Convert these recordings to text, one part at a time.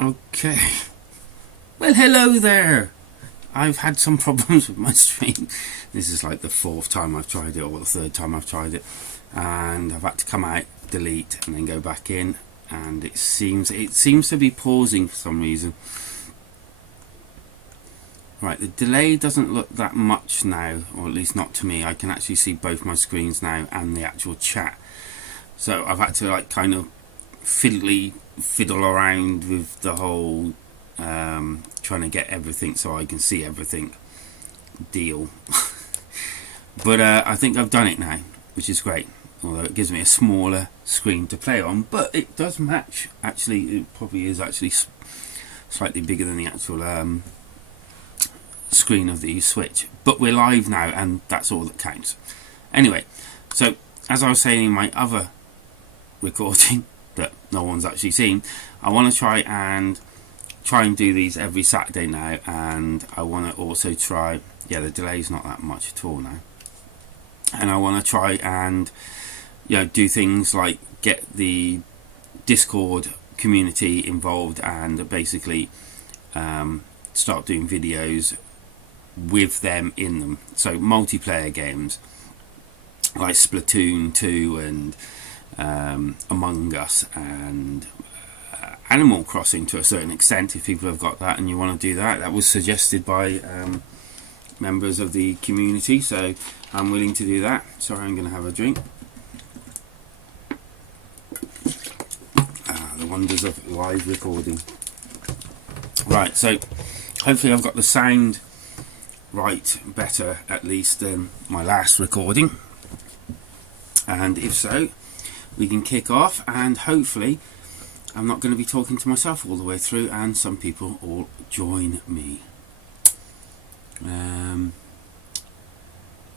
Okay. Well, hello there. I've had some problems with my stream. This is like the fourth time I've tried it, or the third time I've tried it, and I've had to come out, delete, and then go back in, and it seems to be pausing for some reason. Right, the delay doesn't look that much now, or at least not to me. I can actually see both my screens now and the actual chat. So I've had to like kind of fiddle around with the whole trying to get everything so I can see everything deal. But I think I've done it now, which is great, although it gives me a smaller screen to play on, but it does match. Actually, it probably is actually slightly bigger than the actual screen of the Switch, but we're live now and that's all that counts. Anyway, so as I was saying in my other recording that no one's actually seen, I want to try and do these every Saturday now, and I want to also try, yeah, the delay's not that much at all now, and I want to try and do things like get the Discord community involved and basically start doing videos with them in them. So multiplayer games like Splatoon 2 and Among Us and Animal Crossing to a certain extent, if people have got that and you want to do that. That was suggested by members of the community, so I'm willing to do that. Sorry, I'm going to have a drink. The wonders of live recording. Right, so hopefully I've got the sound right better at least than my last recording, and if so, we can kick off, and hopefully I'm not going to be talking to myself all the way through and some people all join me.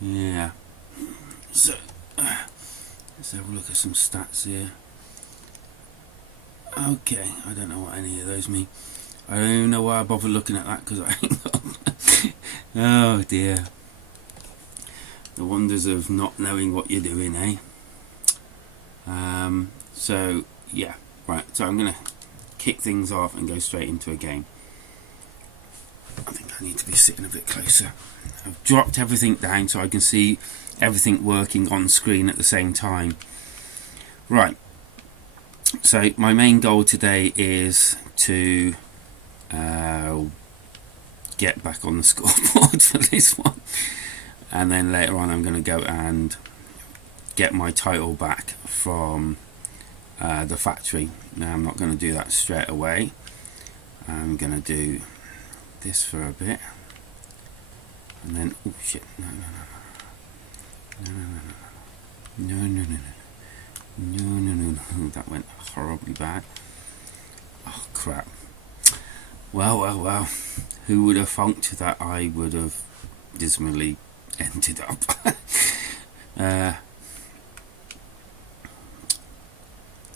Yeah, so let's have a look at some stats here. Okay, I don't know what any of those mean. I don't even know why I bothered looking at that, because I ain't got oh dear, the wonders of not knowing what you're doing, eh? So yeah, right, so I'm gonna kick things off and go straight into a game. I think I need to be sitting a bit closer. I've dropped everything down so I can see everything working on screen at the same time. Right, so my main goal today is to get back on the scoreboard for this one, and then later on I'm going to go and get my title back from the factory. Now I'm not going to do that straight away. I'm going to do this for a bit, and then oh shit, no, that went horribly bad. Oh crap. Well, who would have thought that I would have dismally ended up?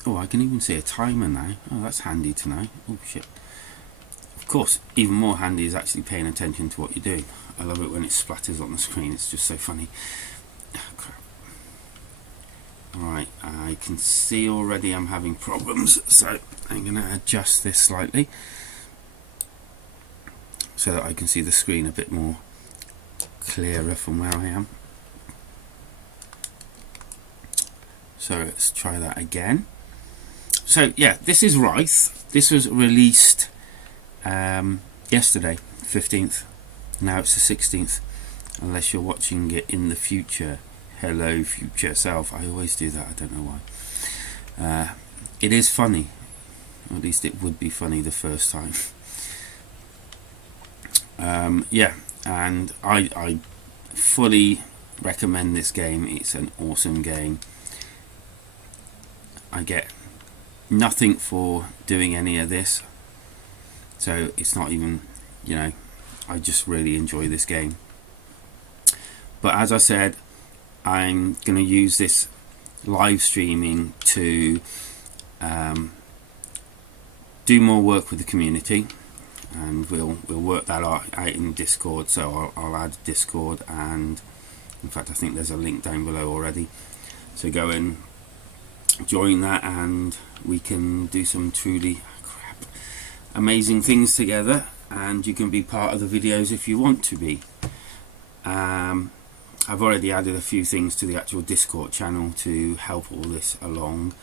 Oh, I can even see a timer now. Oh, that's handy to know. Oh shit. Of course, even more handy is actually paying attention to what you're doing. I love it when it splatters on the screen. It's just so funny. Oh, crap. Alright, I can see already I'm having problems, so I'm going to adjust this slightly so that I can see the screen a bit more clearer from where I am. So let's try that again. So yeah, this is Writhe. This was released yesterday, 15th. Now it's the 16th, unless you're watching it in the future. Hello future self. I always do that, I don't know why. It is funny, or at least it would be funny the first time. Yeah, and I fully recommend this game. It's an awesome game. I get nothing for doing any of this, so it's not even, I just really enjoy this game. But as I said, I'm going to use this live streaming to do more work with the community, and we'll work that out in Discord. So I'll add Discord, and in fact I think there's a link down below already, so go and join that and we can do some truly amazing things together, and you can be part of the videos if you want to be. I've already added a few things to the actual Discord channel to help all this along,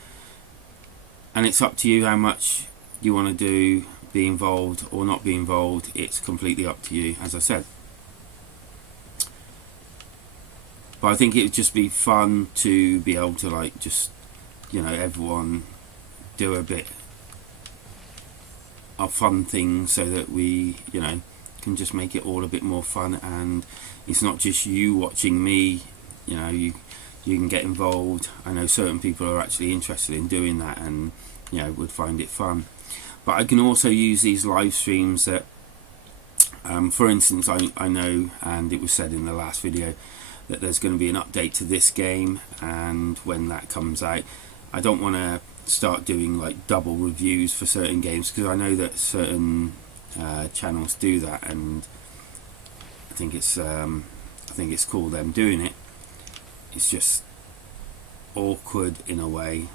and it's up to you how much you want to do, be involved or not be involved. It's completely up to you, as I said. But I think it would just be fun to be able to, like, just, you know, everyone do a bit of fun things so that we, you know, can just make it all a bit more fun, and it's not just you watching me. You know, you can get involved. I know certain people are actually interested in doing that and, you know, would find it fun. But I can also use these live streams that, for instance, I know, and it was said in the last video, that there's going to be an update to this game, and when that comes out, I don't want to start doing like double reviews for certain games, because I know that certain channels do that, and I think it's cool them doing it. It's just awkward in a way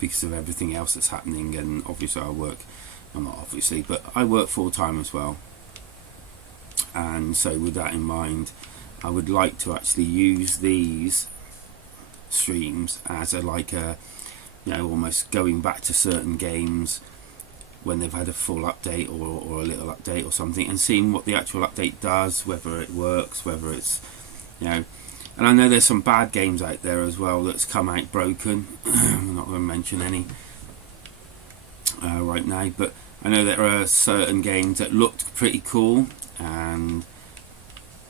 because of everything else that's happening, and obviously I work full time as well, and so with that in mind, I would like to actually use these streams as a, like a, you know, almost going back to certain games when they've had a full update or a little update or something, and seeing what the actual update does, whether it works, whether it's, you know. And I know there's some bad games out there as well that's come out broken. I'm not going to mention any right now, but I know there are certain games that looked pretty cool, and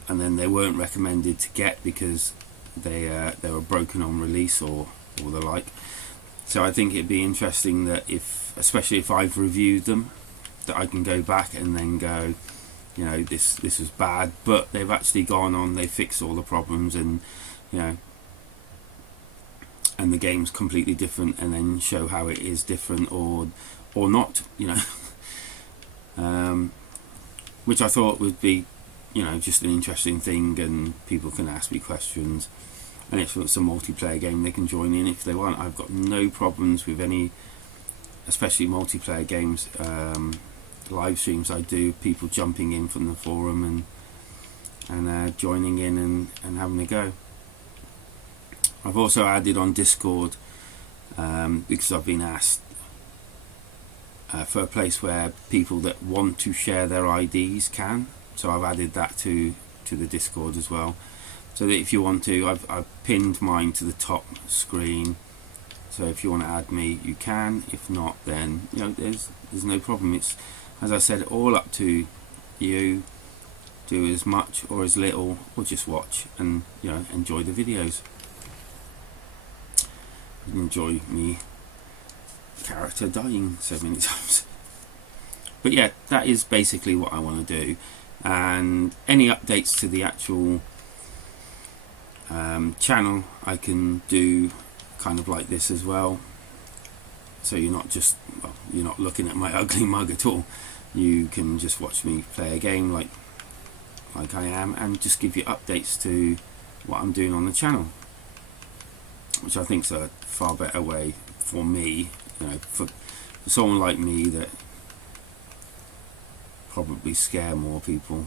then they weren't recommended to get because they were broken on release or the like. So I think it'd be interesting that especially if I've reviewed them, that I can go back and then go, you know, this was bad, but they've actually gone on, they fixed all the problems, and, you know, and the game's completely different, and then show how it is different or not, you know. Which I thought would be, you know, just an interesting thing, and people can ask me questions, and if it's a multiplayer game they can join in if they want. I've got no problems with any, especially multiplayer games, live streams I do, people jumping in from the forum and joining in and having a go. I've also added on Discord, because I've been asked for a place where people that want to share their IDs can. So I've added that to the Discord as well, so that if you want to, I've pinned mine to the top screen, so if you want to add me you can. If not, then, you know, there's no problem. It's, as I said, all up to you. Do as much or as little, or just watch and, you know, enjoy the videos. Enjoy me character dying so many times. But yeah, that is basically what I want to do. And any updates to the actual channel I can do kind of like this as well, so you're not just, well, you're not looking at my ugly mug at all. You can just watch me play a game like I am, and just give you updates to what I'm doing on the channel, which I think is a far better way for me, you know, for someone like me that probably scare more people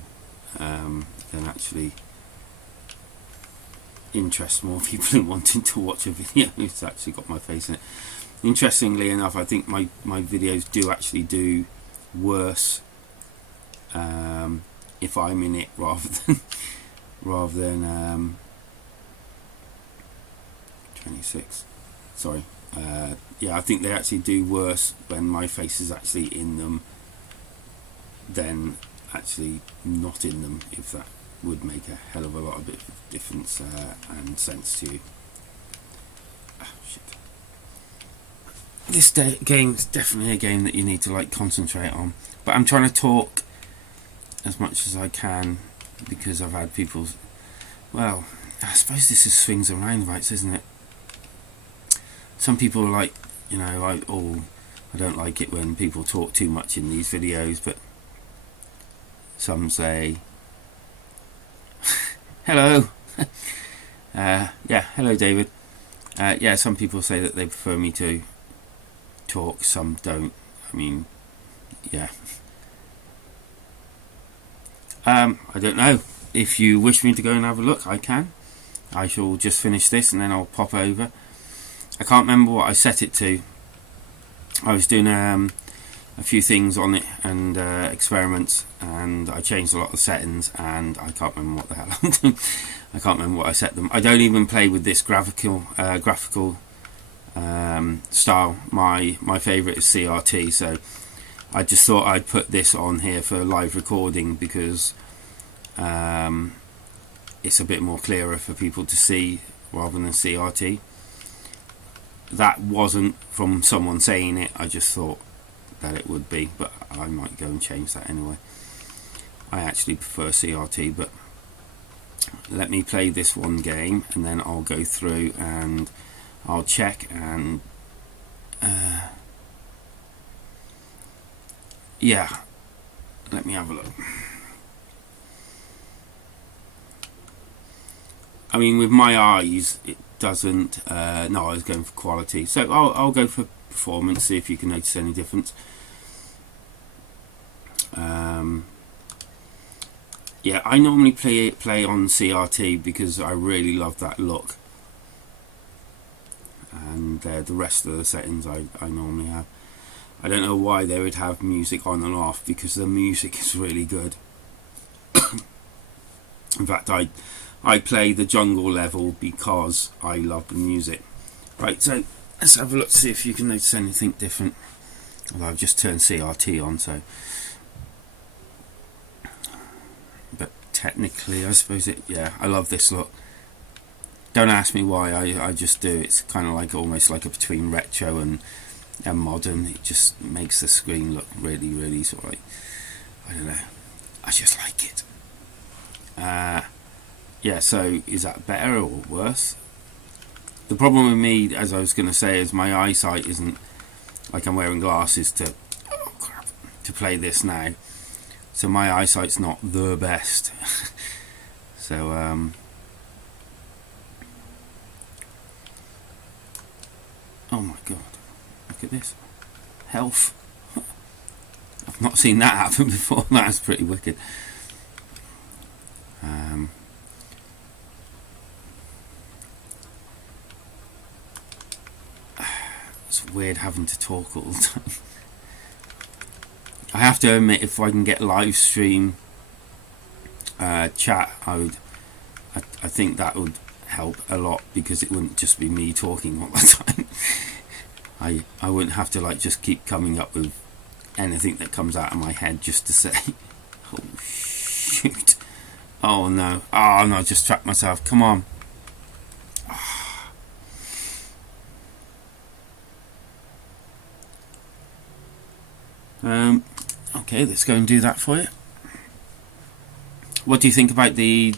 than actually interest more people in wanting to watch a video who's actually got my face in it. Interestingly enough, I think my videos do actually do worse if I'm in it rather than 26. Sorry. Yeah, I think they actually do worse when my face is actually in them than actually not in them, if that would make a hell of a lot of difference and sense to you. Shit. This game is definitely a game that you need to, like, concentrate on, but I'm trying to talk as much as I can because I've had people, well, I suppose this is swings and roundabouts, isn't it? Some people are like, you know, I don't like it when people talk too much in these videos, but some say hello. Yeah, hello David. Yeah, some people say that they prefer me to talk, some don't. I mean, yeah. I don't know. If you wish me to go and have a look, I can. I shall just finish this and then I'll pop over. I can't remember what I set it to. I was doing a few things on it and experiments, and I changed a lot of settings, and I can't remember what the hell I'm doing. I can't remember what I set them. I don't even play with this graphical style. My favourite is CRT, so I just thought I'd put this on here for live recording because it's a bit more clearer for people to see rather than CRT. That wasn't from someone saying it, I just thought that it would be, but I might go and change that anyway. I actually prefer CRT, but let me play this one game and then I'll go through and I'll check and yeah, let me have a look. I mean, with my eyes it doesn't no, I was going for quality, so I'll go for performance, see if you can notice any difference. Yeah, I normally play on CRT because I really love that look, and the rest of the settings I normally have. I don't know why they would have music on and off, because the music is really good. In fact, I play the jungle level because I love the music. Right, so let's have a look, see if you can notice anything different. Although I've just turned CRT on, so. But technically, I suppose it. Yeah, I love this look. Don't ask me why. I just do. It's kind of like almost like a between retro and modern. It just makes the screen look really, really sort of like, I don't know. I just like it. Yeah. So is that better or worse? The problem with me, as I was going to say, is my eyesight isn't like I'm wearing glasses to play this now. So my eyesight's not the best. So oh my god, look at this health. I've not seen that happen before. That's pretty wicked. It's weird having to talk all the time. I have to admit, if I can get live stream chat, I think that would help a lot, because it wouldn't just be me talking all the time. I wouldn't have to like just keep coming up with anything that comes out of my head just to say. Oh shoot. Oh no. Oh no, I just trapped myself. Come on. Okay, let's go and do that for you. What do you think about the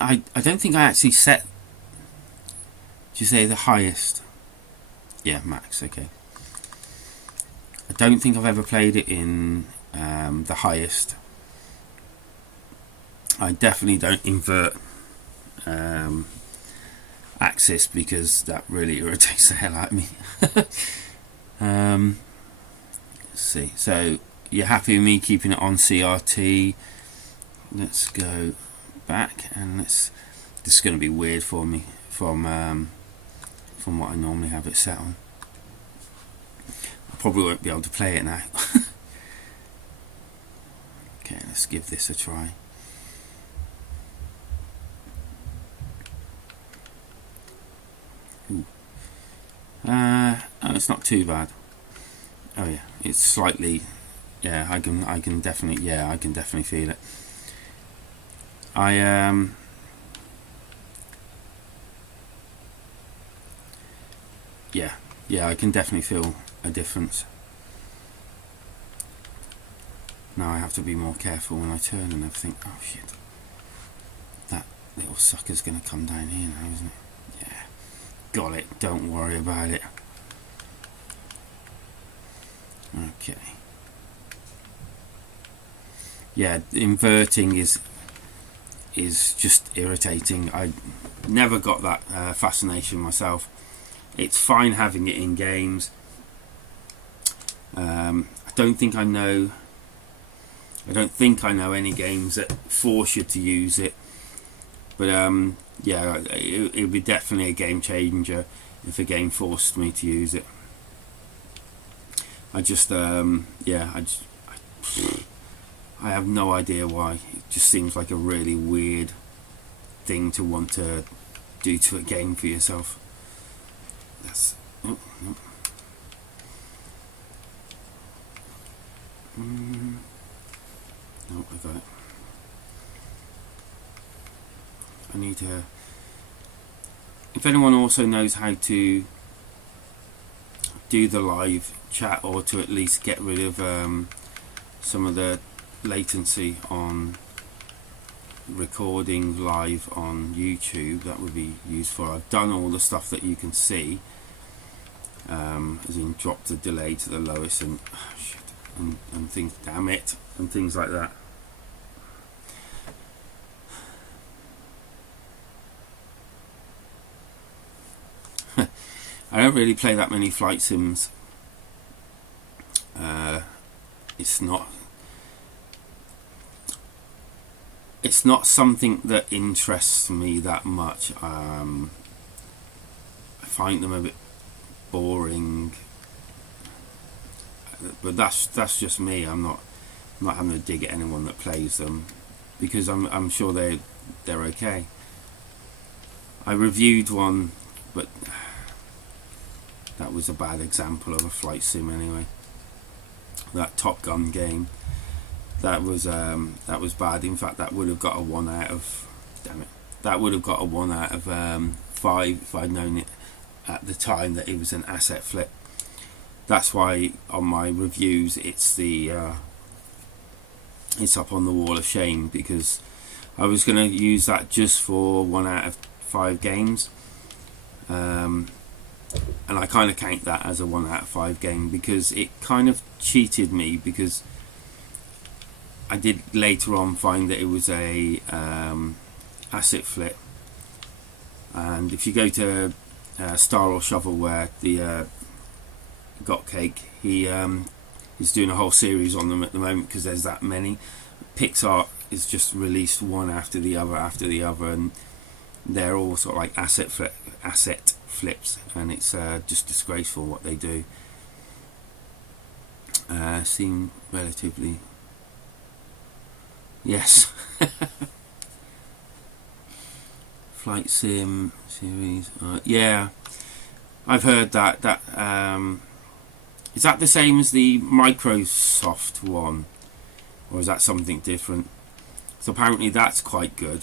I don't think I actually set. Did you say the highest? Yeah, max. Okay. I don't think I've ever played it in the highest. I definitely don't invert axis, because that really irritates the hell out of me. Let's see. So you're happy with me keeping it on CRT? Let's go back, and this is going to be weird for me from what I normally have it set on. I probably won't be able to play it now. Okay, let's give this a try. Oh, it's not too bad. Oh yeah, it's slightly. Yeah, I can definitely. Yeah, I can definitely feel it. Yeah, I can definitely feel a difference. Now I have to be more careful when I turn and everything. Oh shit! That little sucker's gonna come down here now, isn't it? Yeah. Got it, don't worry about it. Okay. Yeah, inverting is just irritating. I never got that fascination myself. It's fine having it in games, I don't think I know any games that force you to use it, but yeah, it would be definitely a game changer if a game forced me to use it. I just I have no idea why. It just seems like a really weird thing to want to do to a game for yourself. That's no. No, I got it. I need to. If anyone also knows how to do the live chat, or to at least get rid of some of the latency on recording live on YouTube, that would be useful. I've done all the stuff that you can see, as in drop the delay to the lowest and and things, damn it, and things like that. I don't really play that many flight sims. It's not something that interests me that much. I find them a bit boring, but that's just me. I'm not having to dig at anyone that plays them, because I'm sure they're okay. I reviewed one, but that was a bad example of a flight sim anyway. That Top Gun game, that was bad. In fact, that would have got a 1 out of, damn it, that would have got a 1 out of 5 if I'd known it at the time that it was an asset flip. That's why on my reviews it's up on the wall of shame, because I was going to use that just for 1 out of 5 games, and I kind of count that as a 1 out of 5 game, because it kind of cheated me, because I did later on find that it was a asset flip. And if you go to Star or Shovelware, the Got Cake, he's doing a whole series on them at the moment, because there's that many. Pixar is just released one after the other, and they're all sort of like asset flips, and it's just disgraceful what they do. Seem relatively, yes. Flight sim series, yeah, I've heard that is that the same as the Microsoft one, or is that something different? So apparently that's quite good,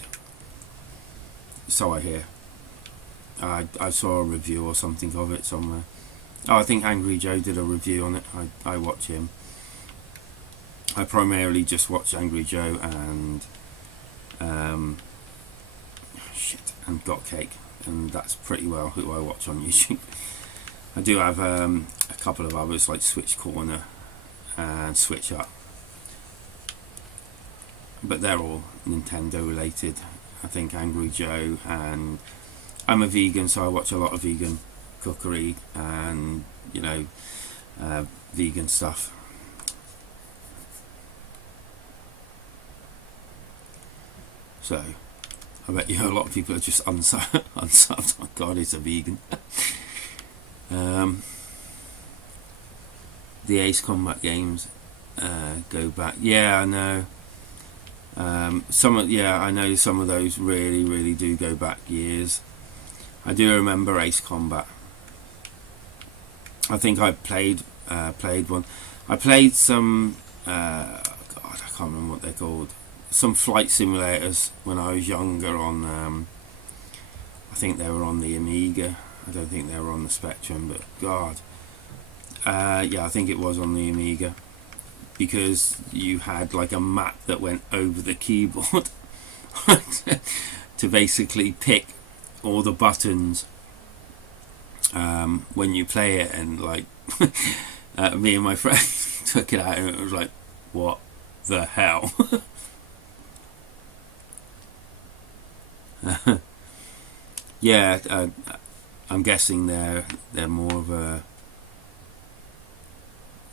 so I hear. I saw a review or something of it somewhere. Oh, I think Angry Joe did a review on it. I watch him. I primarily just watch Angry Joe and and Got Cake, and that's pretty well who I watch on YouTube. I do have a couple of others like Switch Corner and Switch Up, but they're all Nintendo related. I think Angry Joe, and I'm a vegan, so I watch a lot of vegan cookery and vegan stuff. So I bet you a lot of people are just unsubbed. Oh God, it's a vegan. The Ace Combat games go back. Yeah, I know. I know some of those really do go back years. I do remember Ace Combat. I think I played one. I played some. God, I can't remember what they're called. Some flight simulators when I was younger on. I think they were on the Amiga. I don't think they were on the Spectrum, but God. Yeah, I think it was on the Amiga, because you had like a map that went over the keyboard to basically pick all the buttons when you play it, and like me and my friend took it out and it was like, what the hell? Yeah, I'm guessing they're more of a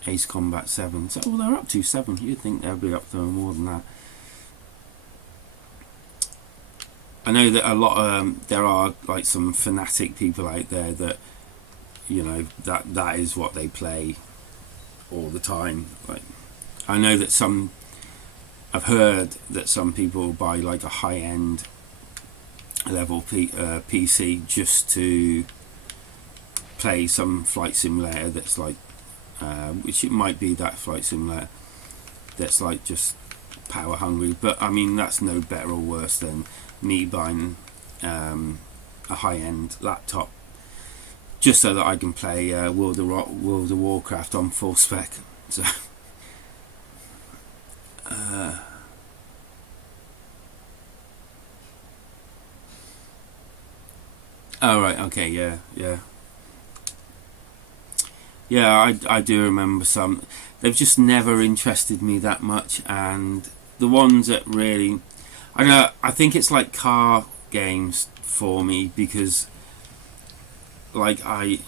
Ace Combat 7. So they're up to 7. You'd think they'd be up to more than that. I know that a lot there are like some fanatic people out there that, you know, that is what they play all the time. Like, I know that I've heard that some people buy like a high-end level PC just to play some flight simulator that's like, which it might be that flight simulator that's like just power hungry. But I mean, that's no better or worse than me buying a high-end laptop just so that I can play World of Warcraft on full spec. So oh right, okay, yeah, I do remember some. They've just never interested me that much, and the ones that really, I don't know, I think it's like car games for me, because like I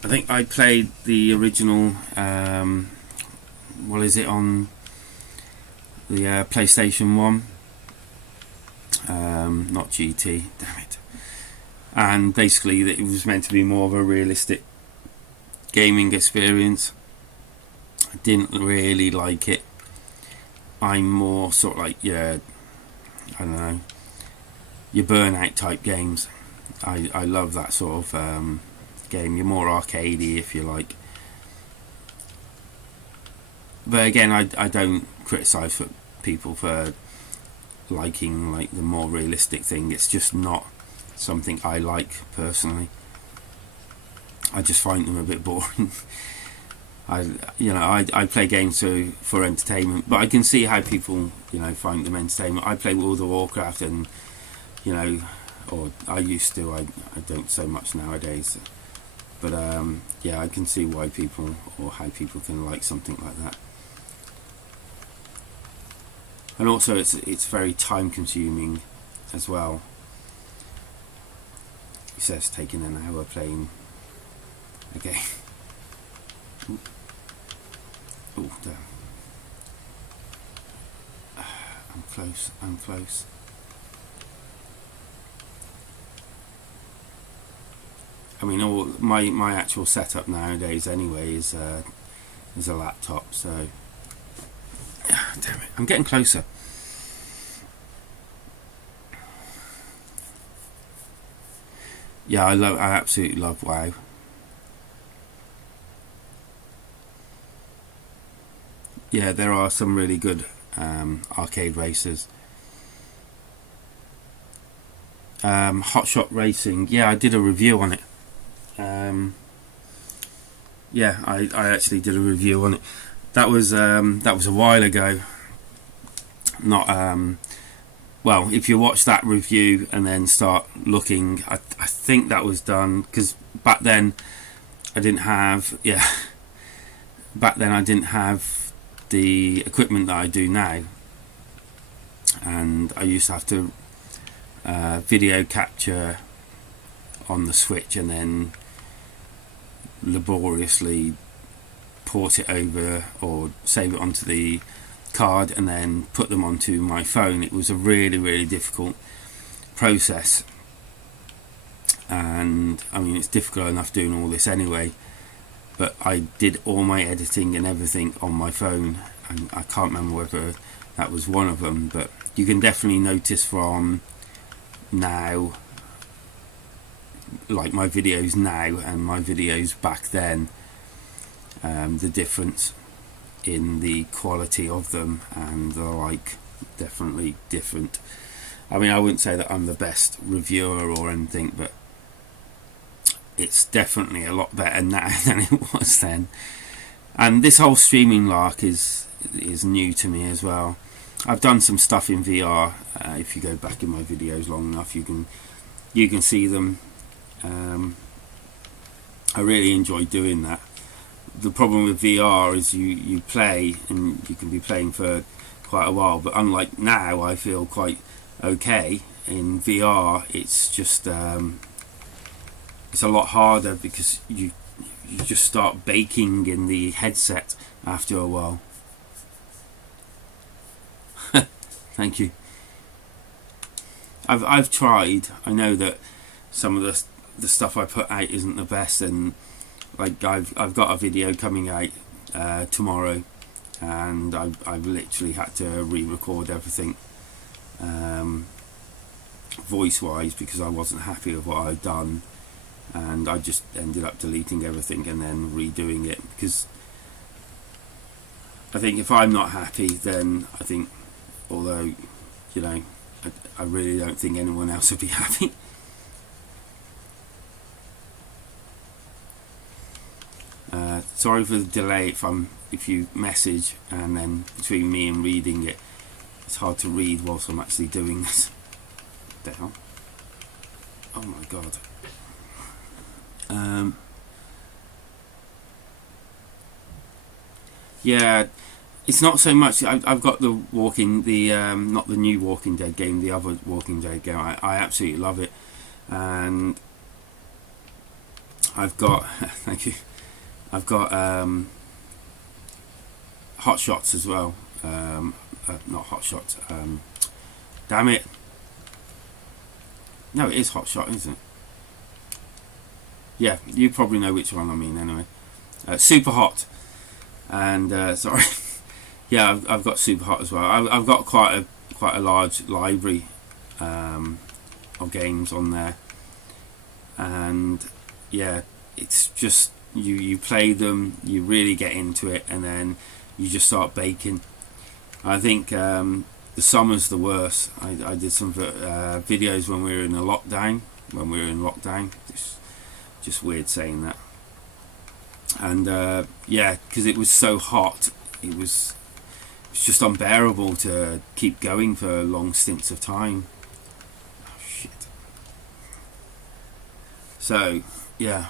think I played the original what is it on the PlayStation 1, not GT, damn it, and basically it was meant to be more of a realistic gaming experience. I didn't really like it. I'm more sort of like, yeah, I don't know, your Burnout type games. I love that sort of game. You're more arcadey, if you like. But again, I don't criticise for people for liking like the more realistic thing. It's just not something I like personally. I just find them a bit boring. I play games for entertainment, but I can see how people, you know, find them entertainment. I play World of Warcraft, and you know, or I used to. I don't so much nowadays, but yeah, I can see why people, or how people can like something like that. And also, it's very time consuming as well. It says taking an hour playing a game. Oh damn! I'm close. I mean, all my actual setup nowadays anyway is a laptop. So, damn it, I'm getting closer. Yeah, I absolutely love WoW. Yeah, there are some really good arcade races. Hot Shot Racing, yeah, I did a review on it. Yeah, I actually did a review on it. That was a while ago. Not well, if you watch that review and then start looking, I think that was done because back then I didn't have the equipment that I do now, and I used to have to video capture on the Switch and then laboriously port it over or save it onto the card and then put them onto my phone. It was a really difficult process, and I mean, it's difficult enough doing all this anyway, but I did all my editing and everything on my phone, and I can't remember whether that was one of them, but you can definitely notice from now, like my videos now and my videos back then, the difference in the quality of them, and they're like definitely different. I mean, I wouldn't say that I'm the best reviewer or anything, but it's definitely a lot better now than it was then. And this whole streaming lark is new to me as well. I've done some stuff in VR. If you go back in my videos long enough, you can see them. I really enjoy doing that. The problem with VR is you play and you can be playing for quite a while, but unlike now, I feel quite okay. In VR, it's just it's a lot harder because you just start baking in the headset after a while. Thank you. I've tried. I know that some of the stuff I put out isn't the best, and like I've got a video coming out tomorrow, and I've literally had to re-record everything voice wise because I wasn't happy with what I'd done, and I just ended up deleting everything and then redoing it, because I think if I'm not happy, then I think, although, you know, I really don't think anyone else would be happy. Sorry for the delay if you message and then between me and reading it, it's hard to read whilst I'm actually doing this. What the hell? Oh my god. Yeah, it's not so much. I've got the not the new Walking Dead game, the other Walking Dead game. I absolutely love it, and I've got thank you. I've got Hot Shots as well. Not Hot Shots. Damn it! No, it is Hot Shot, isn't it? Yeah, you probably know which one I mean. Anyway, Super Hot, and sorry. Yeah, I've got Super Hot as well. I've got quite a large library of games on there, and yeah, it's just you play them, you really get into it, and then you just start baking. I think the summer's the worst. I did some videos when we were in a lockdown. Just weird saying that. And yeah, because it was so hot, it's just unbearable to keep going for long stints of time. Oh shit. So yeah.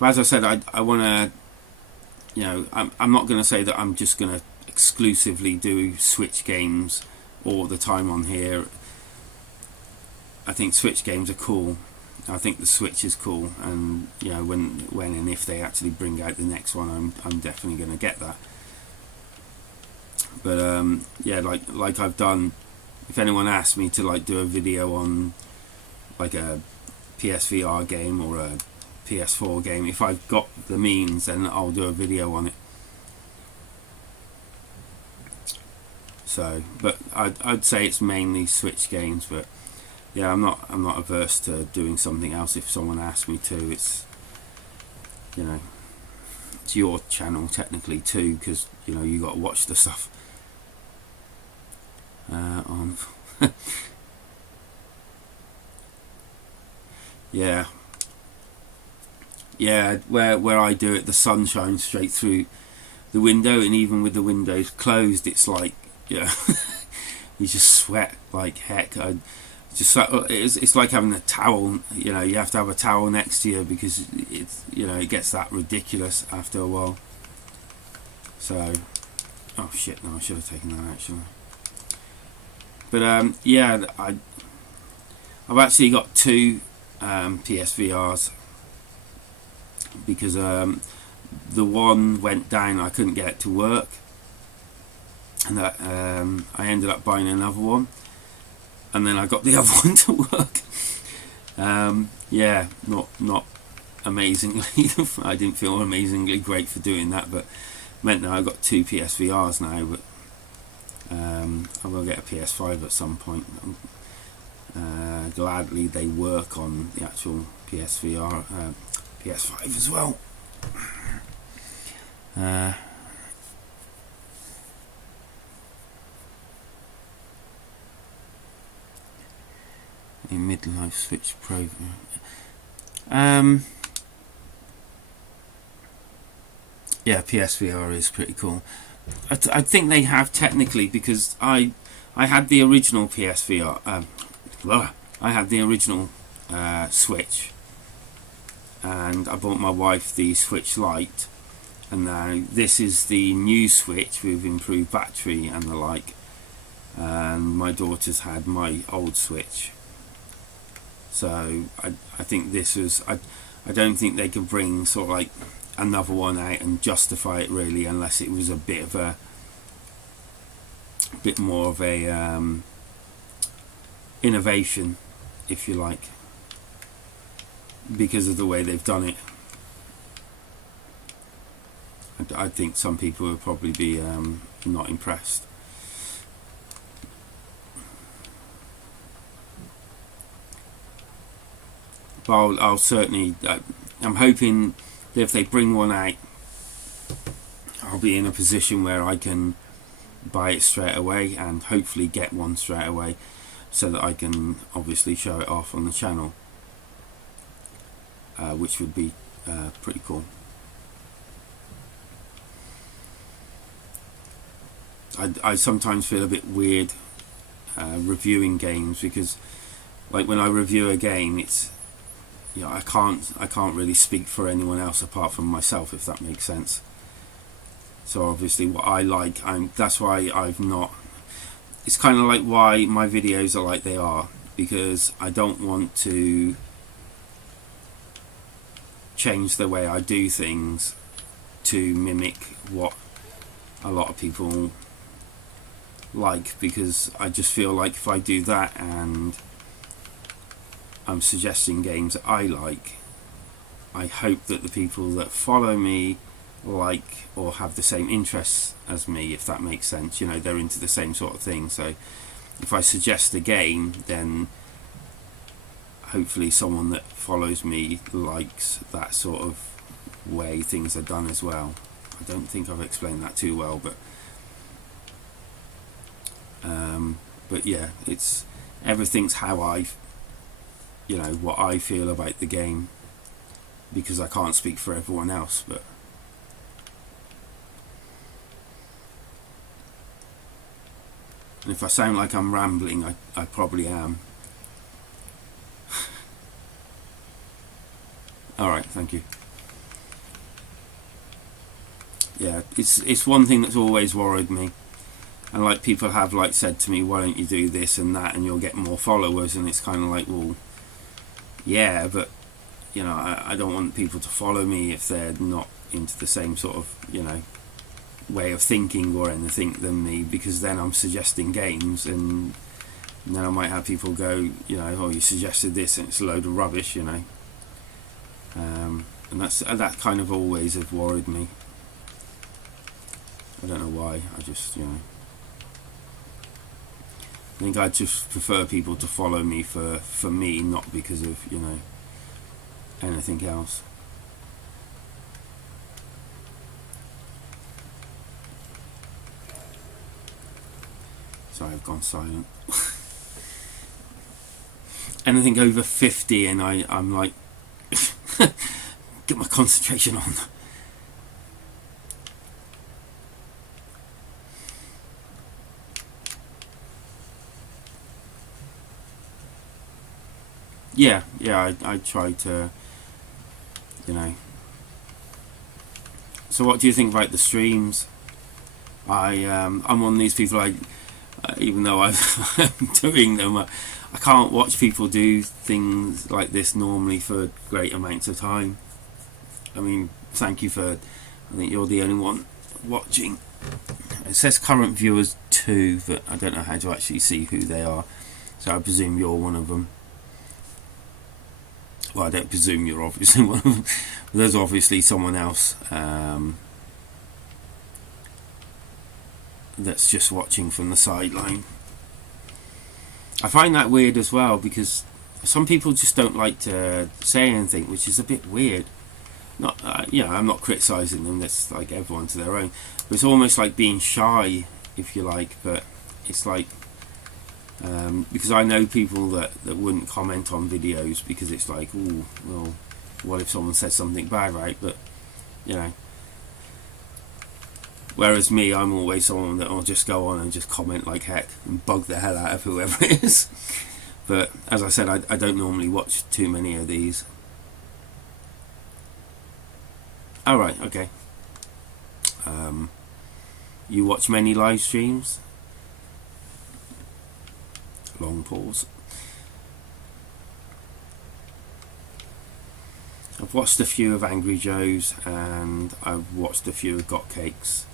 But as I said, I want to, you know, I'm not going to say that I'm just going to exclusively do Switch games all the time on here. I think Switch games are cool. I think the Switch is cool, and you know, when and if they actually bring out the next one, I'm definitely going to get that. But yeah, like I've done. If anyone asks me to like do a video on like a PSVR game or a PS4 game, if I've got the means, then I'll do a video on it. So, but I'd say it's mainly Switch games, but yeah, I'm not averse to doing something else if someone asks me to. It's, you know, it's your channel technically too, because you know you got to watch the stuff on. Yeah. Yeah, where I do it, the sun shines straight through the window, and even with the windows closed, it's like, yeah, you just sweat like heck. It's like having a towel. You know, you have to have a towel next to you because it's, you know, it gets that ridiculous after a while. So, oh shit! No, I should have taken that actually. But yeah, I've actually got two PSVRs. Because the one went down, I couldn't get it to work, and that I ended up buying another one, and then I got the other one to work. Yeah, not amazingly. I didn't feel amazingly great for doing that, but meant that I've got two PSVRs now. But I will get a PS5 at some point. Gladly they work on the actual PSVR. PS5 as well. A midlife switch program. Yeah, PSVR is pretty cool. I think they have technically, because I had the original PSVR. I had the original Switch. And I bought my wife the Switch Lite, and now this is the new Switch with improved battery and the like, and my daughter's had my old Switch. So I think this was, I don't think they could bring sort of like another one out and justify it really, unless it was a bit more of a innovation, if you like, because of the way they've done it. I think some people would probably be not impressed. But I'll certainly, I'm hoping that if they bring one out, I'll be in a position where I can buy it straight away and hopefully get one straight away, so that I can obviously show it off on the channel, which would be pretty cool. I sometimes feel a bit weird reviewing games, because like when I review a game, it's, you know, I can't really speak for anyone else apart from myself, if that makes sense. So obviously what I like, that's why I've not, it's kind of like why my videos are like they are, because I don't want to change the way I do things to mimic what a lot of people like, because I just feel like if I do that and I'm suggesting games that I like, I hope that the people that follow me like or have the same interests as me, if that makes sense. You know, they're into the same sort of thing. So if I suggest a game, then hopefully someone that follows me likes that sort of way things are done as well. I don't think I've explained that too well, but yeah, it's, everything's how I, you know, what I feel about the game, because I can't speak for everyone else. But and if I sound like I'm rambling, I probably am. Alright, thank you. Yeah, it's one thing that's always worried me. And like people have like said to me, why don't you do this and that and you'll get more followers, and it's kind of like, well, yeah, but you know, I don't want people to follow me if they're not into the same sort of, you know, way of thinking or anything than me, because then I'm suggesting games, and then I might have people go, you know, oh, you suggested this and it's a load of rubbish, you know. And that kind of always have worried me. I don't know why. I just, you know, I think I just prefer people to follow me for me, not because of, you know, anything else. Sorry, I've gone silent. Anything over 50 and I'm like get my concentration on. Yeah, I try to, you know. So what do you think about the streams? I'm one of these people, even though I'm doing them, I can't watch people do things like this normally for great amounts of time. I mean, thank you for, I think you're the only one watching. It says current viewers 2, but I don't know how to actually see who they are, so I presume you're one of them. Well, I don't presume you're obviously one of them. There's obviously someone else that's just watching from the sideline. I find that weird as well, because some people just don't like to say anything, which is a bit weird. Not, you know, I'm not criticising them. That's like everyone to their own. But it's almost like being shy, if you like. But it's like, because I know people that wouldn't comment on videos because it's like, oh, well, what if someone says something bad, right? But, you know, whereas me, I'm always someone that will just go on and just comment like heck and bug the hell out of whoever it is. But as I said, I don't normally watch too many of these. Alright, okay. You watch many live streams? Long pause. I've watched a few of Angry Joe's, and I've watched a few of Got Cakes,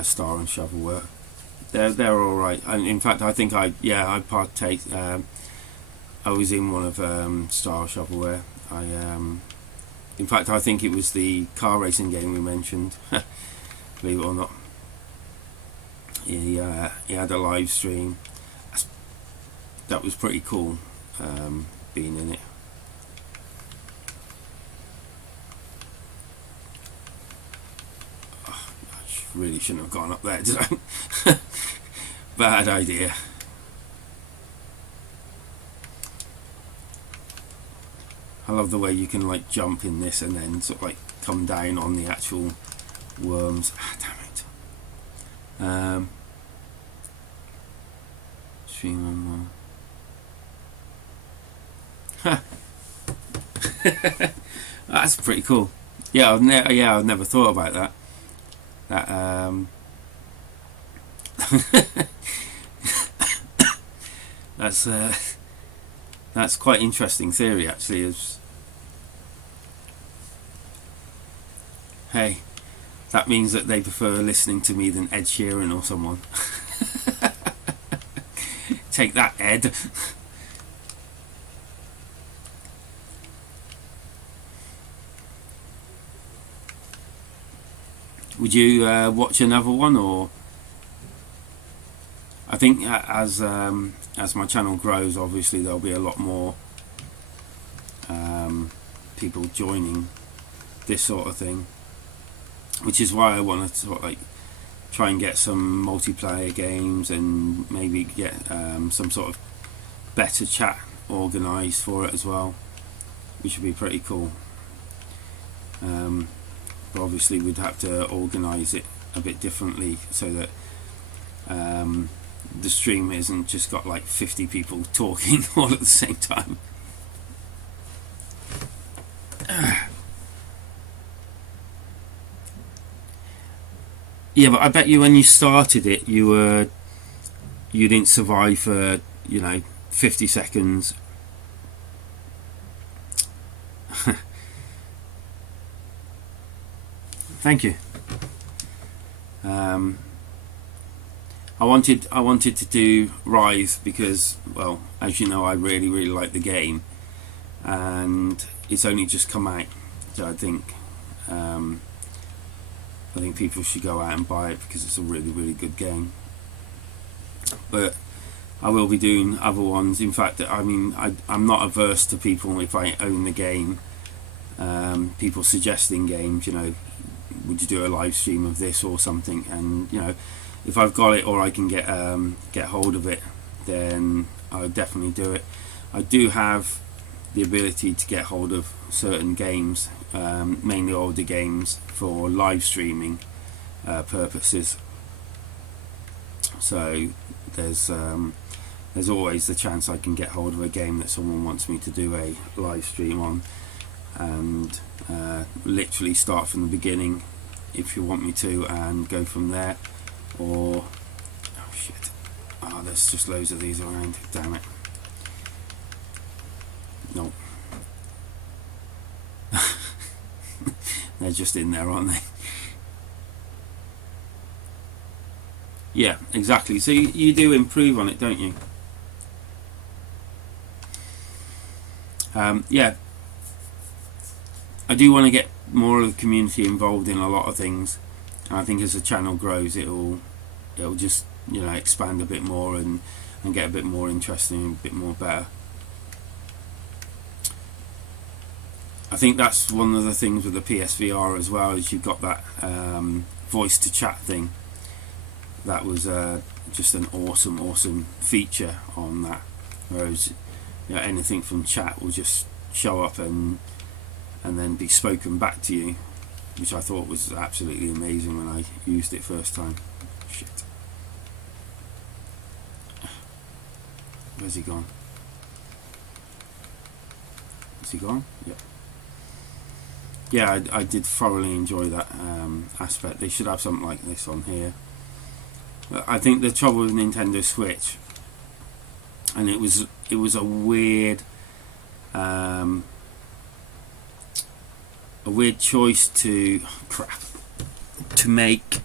Star and Shovelware. They're all right. And in fact, I think I partake. I was in one of Star Shovelware. In fact, I think it was the car racing game we mentioned. Believe it or not, he had a live stream. That was pretty cool, being in it. Oh, I really shouldn't have gone up there, did I? Bad idea. I love the way you can like jump in this and then sort of like come down on the actual worms. Damn it. Stream on one. That's pretty cool. Yeah, I've never thought about that. That's quite interesting theory, actually. Hey, that means that they prefer listening to me than Ed Sheeran or someone. Take that, Ed. Would you watch another one, or? I think as my channel grows, obviously there'll be a lot more people joining this sort of thing, which is why I want to sort of like try and get some multiplayer games and maybe get some sort of better chat organised for it as well, which would be pretty cool. But obviously we'd have to organise it a bit differently so that the stream isn't just got like 50 people talking all at the same time. Yeah, but I bet you when you started it, you didn't survive for 50 seconds. Thank you. I wanted to do Writhe because, well, as you know, I really like the game, and it's only just come out, so I think people should go out and buy it because it's a really good game. But I will be doing other ones. In fact, I mean, I'm not averse to people, if I own the game, people suggesting games, would you do a live stream of this or something, and if I've got it or I can get hold of it, then I'll definitely do it. I do have the ability to get hold of certain games, mainly older games, for live streaming purposes. So there's always the chance I can get hold of a game that someone wants me to do a live stream on, and literally start from the beginning if you want me to, and go from there. Or oh shit, there's just loads of these around, damn it. No. They're just in there, aren't they? Yeah, exactly. So you do improve on it, don't you? Yeah, I do want to get more of the community involved in a lot of things, and I think as the channel grows, it'll just expand a bit more and get a bit more interesting, a bit more better. I think that's one of the things with the PSVR as well, is you've got that voice to chat thing. That was just an awesome feature on that, whereas anything from chat will just show up and then be spoken back to you, which I thought was absolutely amazing when I used it first time. Shit. Where's he gone? Is he gone? Yep. Yeah, I did thoroughly enjoy that aspect. They should have something like this on here. But I think the trouble with Nintendo Switch, and it was a weird a weird choice to make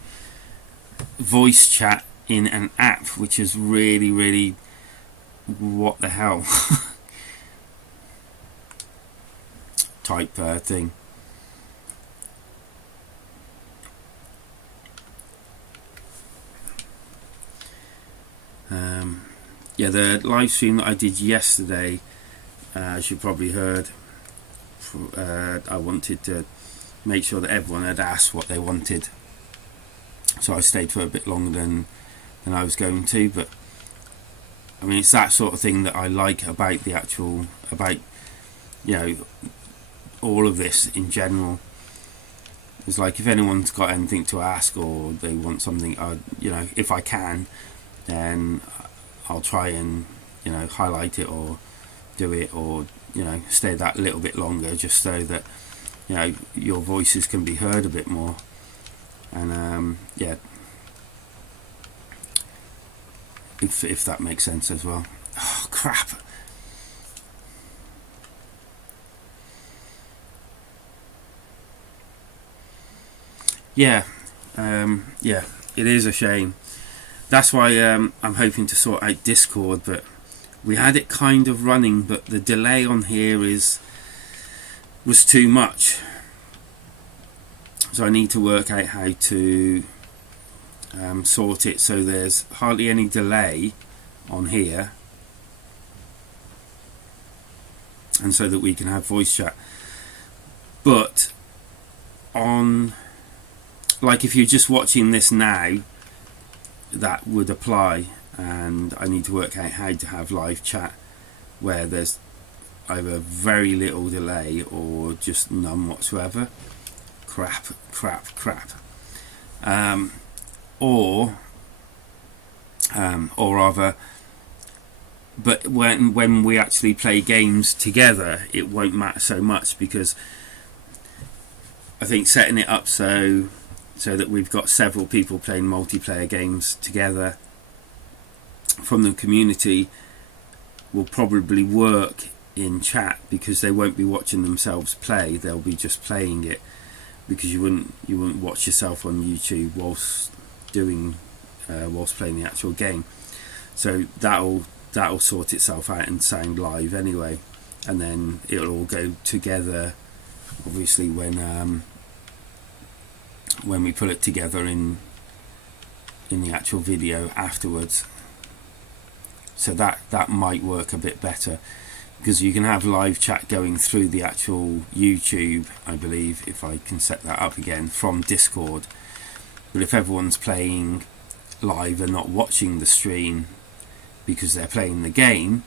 voice chat in an app, which is really what the hell type thing. Yeah, the live stream that I did yesterday, as you probably heard, I wanted to make sure that everyone had asked what they wanted, so I stayed for a bit longer than I was going to. But I mean, it's that sort of thing that I like about the actual, about, you know, all of this in general. It's like, if anyone's got anything to ask or they want something, you know, if I can, then I'll try and, you know, highlight it or do it, or, you know, stay that little bit longer, just so that, you know, your voices can be heard a bit more. And yeah, if that makes sense as well. Oh crap. Yeah, yeah, it is a shame. That's why I'm hoping to sort out Discord, but we had it kind of running, but the delay on here was too much. So I need to work out how to sort it so there's hardly any delay on here, and so that we can have voice chat. But on, like, if you're just watching this now, that would apply, and I need to work out how to have live chat where there's either very little delay or just none whatsoever. Crap. Or rather, but when we actually play games together, it won't matter so much, because I think setting it up so that we've got several people playing multiplayer games together from the community will probably work in chat, because they won't be watching themselves play, they'll be just playing it, because you wouldn't watch yourself on YouTube whilst playing the actual game. So that'll sort itself out and sound live anyway, and then it'll all go together, obviously, when we put it together in the actual video afterwards. So that might work a bit better, because you can have live chat going through the actual YouTube, I believe, if I can set that up again, from Discord. But if everyone's playing live and not watching the stream because they're playing the game,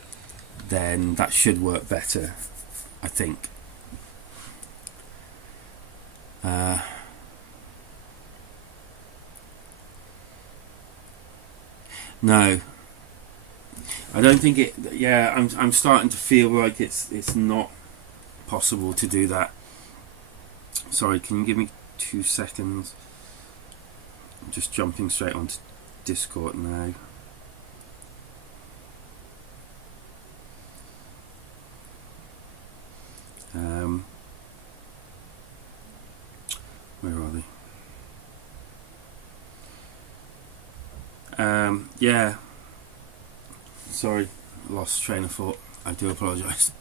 then that should work better, I think. No, I don't think it. Yeah, I'm starting to feel like it's not possible to do that. Sorry, can you give me 2 seconds? I'm just jumping straight onto Discord now. Where are they? Yeah, sorry, lost train of thought. I do apologise.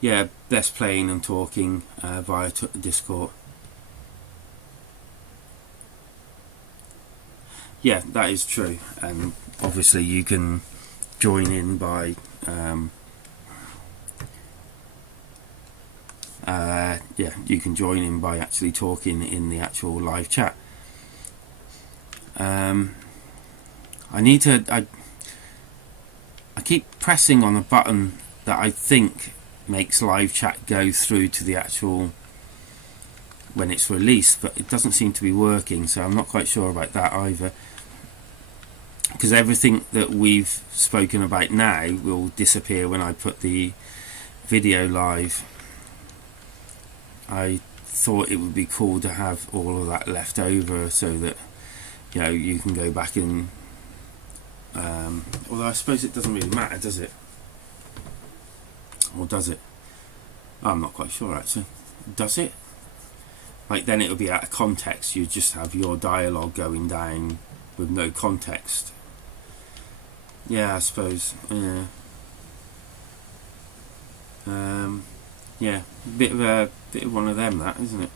Yeah, best playing and talking via Discord. Yeah, that is true, and obviously you can join in by you can join in by actually talking in the actual live chat. I keep pressing on a button that I think makes live chat go through to the actual when it's released, but it doesn't seem to be working, so I'm not quite sure about that either, because everything that we've spoken about now will disappear when I put the video live. I thought it would be cool to have all of that left over, so that, you know, you can go back and although I suppose it doesn't really matter, does it? Or does it? I'm not quite sure actually. Does it? Like then it would be out of context. You just have your dialogue going down with no context. Yeah, I suppose. Yeah. Yeah, bit of one of them, that, isn't it?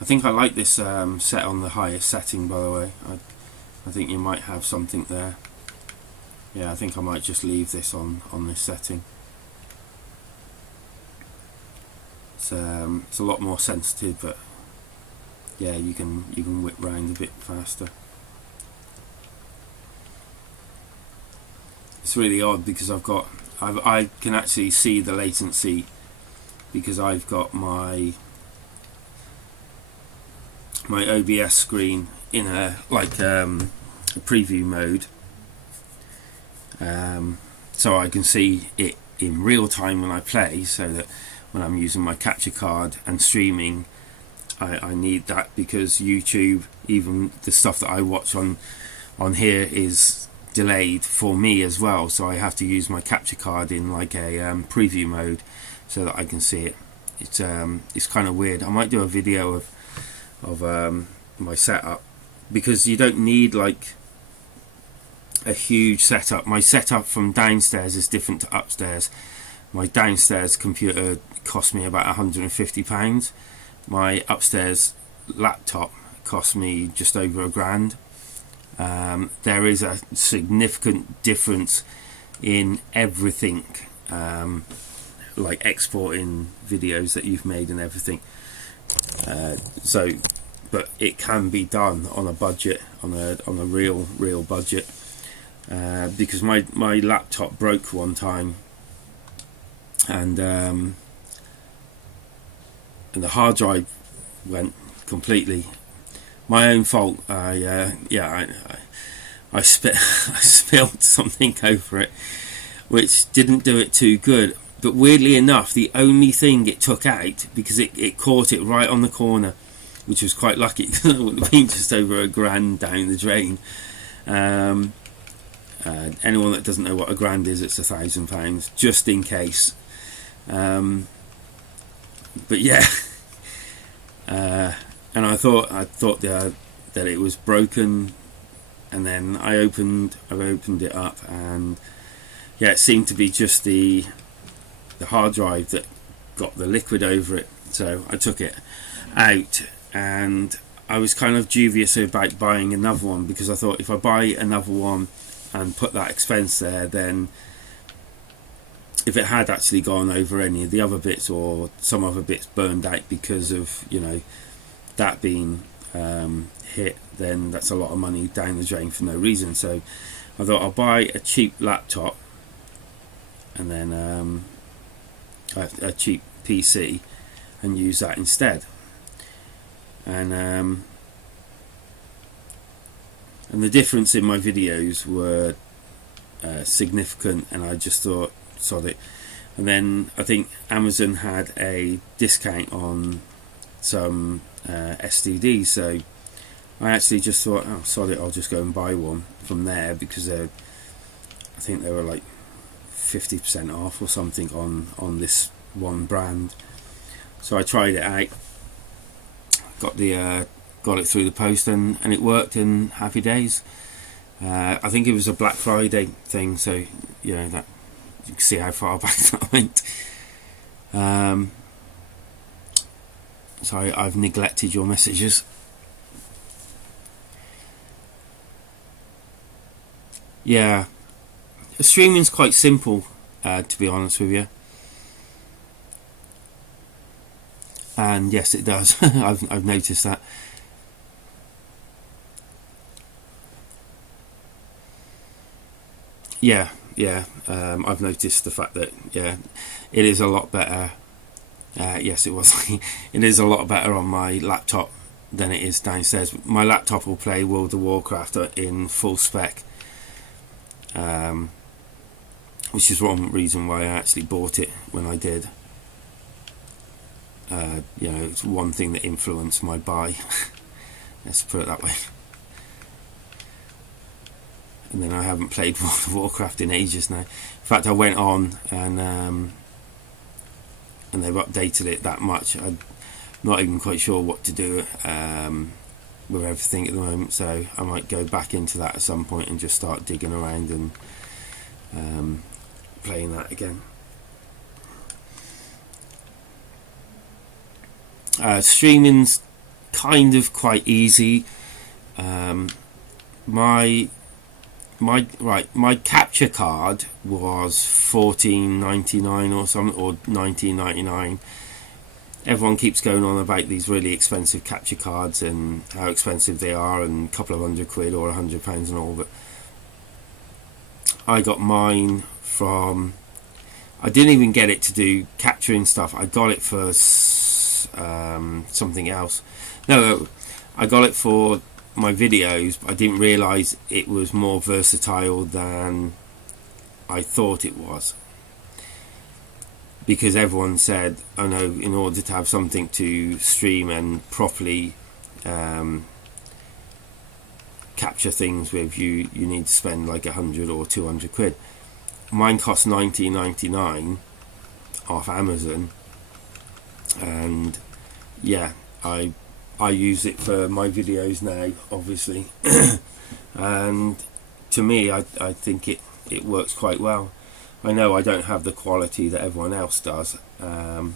I think I like this set on the highest setting, by the way. I think you might have something there. Yeah, I think I might just leave this on this setting. It's a lot more sensitive, but yeah, you can whip round a bit faster. It's really odd because I can actually see the latency because I've got my OBS screen in a preview mode, so I can see it in real time when I play, so that when I'm using my capture card and streaming, I need that because YouTube, even the stuff that I watch on here, is delayed for me as well, so I have to use my capture card in like a preview mode so that I can see it. It's kind of weird. I might do a video of my setup, because you don't need like a huge setup. My setup from downstairs is different to upstairs. My downstairs computer cost me about £150. My upstairs laptop cost me just over £1,000. There is a significant difference in everything, like exporting videos that you've made and everything. But it can be done on a budget, on a real budget, because my laptop broke one time, and the hard drive went completely. My own fault. I spilled something over it, which didn't do it too good. But weirdly enough, the only thing it took out, because it caught it right on the corner, which was quite lucky, because it would have been just over £1,000 down the drain. Anyone that doesn't know what £1,000 is, it's £1,000, just in case. But yeah, and I thought that it was broken, and then I opened it up, and yeah, it seemed to be just the hard drive that got the liquid over it. So I took it out, and I was kind of dubious about buying another one, because I thought if I buy another one and put that expense there, then if it had actually gone over any of the other bits, or some other bits burned out because of, you know, that being hit, then that's a lot of money down the drain for no reason. So I thought I'll buy a cheap laptop, and then a cheap PC, and use that instead. And the difference in my videos were significant, and I just thought, sod it. And then I think Amazon had a discount on some STDs, so I actually just thought, oh, sod it, I'll just go and buy one from there, because I think they were like 50% off or something on this one brand. So I tried it out, got it through the post, and it worked, and happy days. I think it was a Black Friday thing, so you know, that you can see how far back that went. Sorry, I've neglected your messages. Yeah, streaming's quite simple, to be honest with you. And yes, it does. I've noticed that. Yeah. I've noticed the fact that, yeah, it is a lot better. Yes, it was. It is a lot better on my laptop than it is downstairs. My laptop will play World of Warcraft in full spec, which is one reason why I actually bought it when I did. You know, it's one thing that influenced my buy. Let's put it that way. And then I haven't played World of Warcraft in ages now. In fact, I went on and they've updated it that much. I'm not even quite sure what to do with everything at the moment, so I might go back into that at some point and just start digging around and playing that again. Streaming's kind of quite easy. My capture card was $14.99 or something, or $19.99. Everyone keeps going on about these really expensive capture cards and how expensive they are, and a couple of £100 or £100 and all, but I got mine from, I didn't even get it to do capturing stuff. I got it for something else. No, I got it for my videos, but I didn't realise it was more versatile than I thought it was, because everyone said, oh no, in order to have something to stream and properly capture things with, you need to spend like 100 or 200 quid. Mine cost $19.99 off Amazon, and yeah, I use it for my videos now, obviously. And to me, I think it works quite well. I know I don't have the quality that everyone else does, and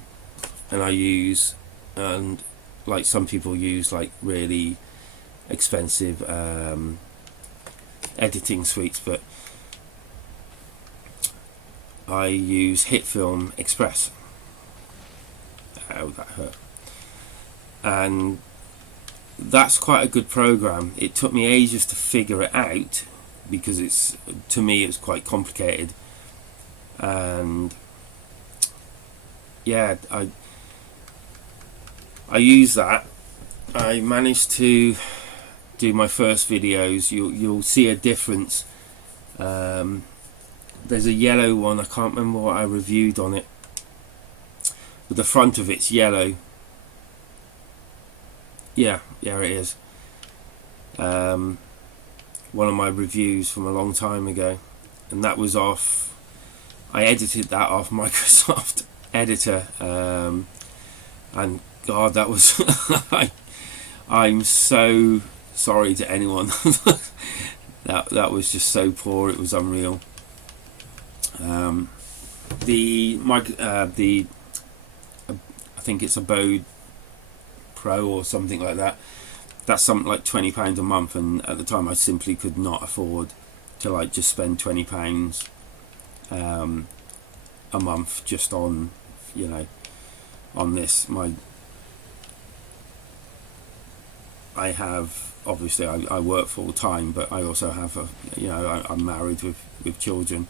I use, and like some people use like really expensive editing suites, but I use HitFilm Express. Ow, that hurt. And that's quite a good program. It took me ages to figure it out, because to me it's quite complicated. And yeah, I use that. I managed to do my first videos. You'll see a difference. There's a yellow one, I can't remember what I reviewed on it, but the front of it's yellow. Yeah, it is. One of my reviews from a long time ago, and that was off, I edited that off Microsoft Editor, and God, that was I'm so sorry to anyone. that was just so poor, it was unreal. I think it's a Bode Pro or something like that. That's something like £20 a month, and at the time I simply could not afford to like just spend £20 a month just on, you know, on this. I have, obviously I work full time, but I also have I'm married with children.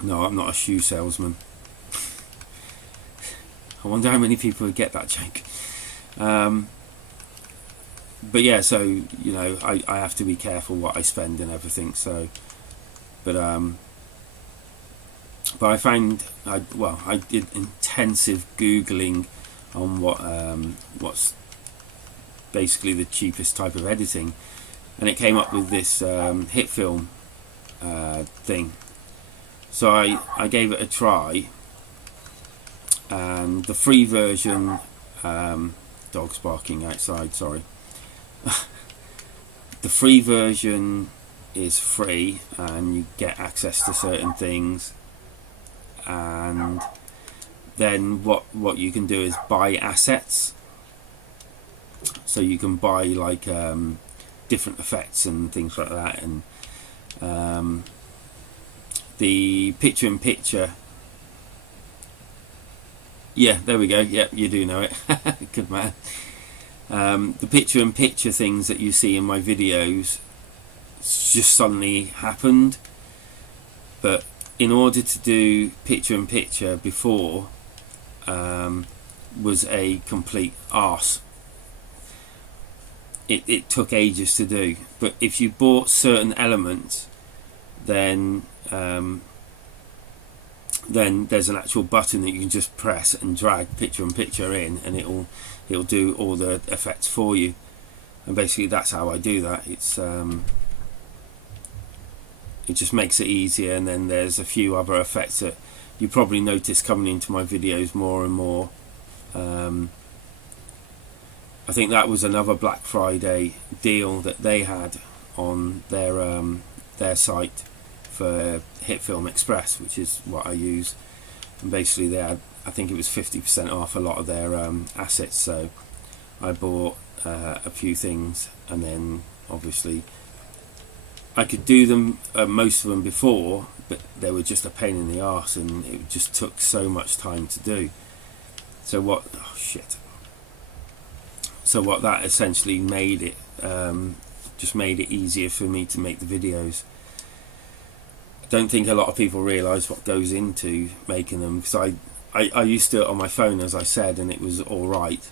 No, I'm not a shoe salesman. I wonder how many people would get that joke. But yeah, so you know, I have to be careful what I spend and everything. So, but I found I did intensive googling on what's basically the cheapest type of editing, and it came up with this HitFilm thing. So I gave it a try, and the free version, dog's barking outside, sorry. The free version is free, and you get access to certain things, and then what you can do is buy assets. So you can buy like different effects and things like that, and the picture-in-picture. Yeah, there we go. Yeah, you do know it. Good man. The picture-in-picture things that you see in my videos just suddenly happened. But in order to do picture-in-picture before was a complete arse. It took ages to do. But if you bought certain elements, then then there's an actual button that you can just press and drag picture in picture in, and it'll do all the effects for you. And basically that's how I do that. It's it just makes it easier. And then there's a few other effects that you probably notice coming into my videos more and more. I think that was another Black Friday deal that they had on their site for Hit Film Express, which is what I use. And basically they had, I think it was 50% off a lot of their assets, so I bought a few things, and then obviously I could do them, most of them before, but they were just a pain in the arse, and it just took so much time to do. So what that essentially made it, just made it easier for me to make the videos. I don't think a lot of people realise what goes into making them, because I used to do it on my phone, as I said, and it was alright.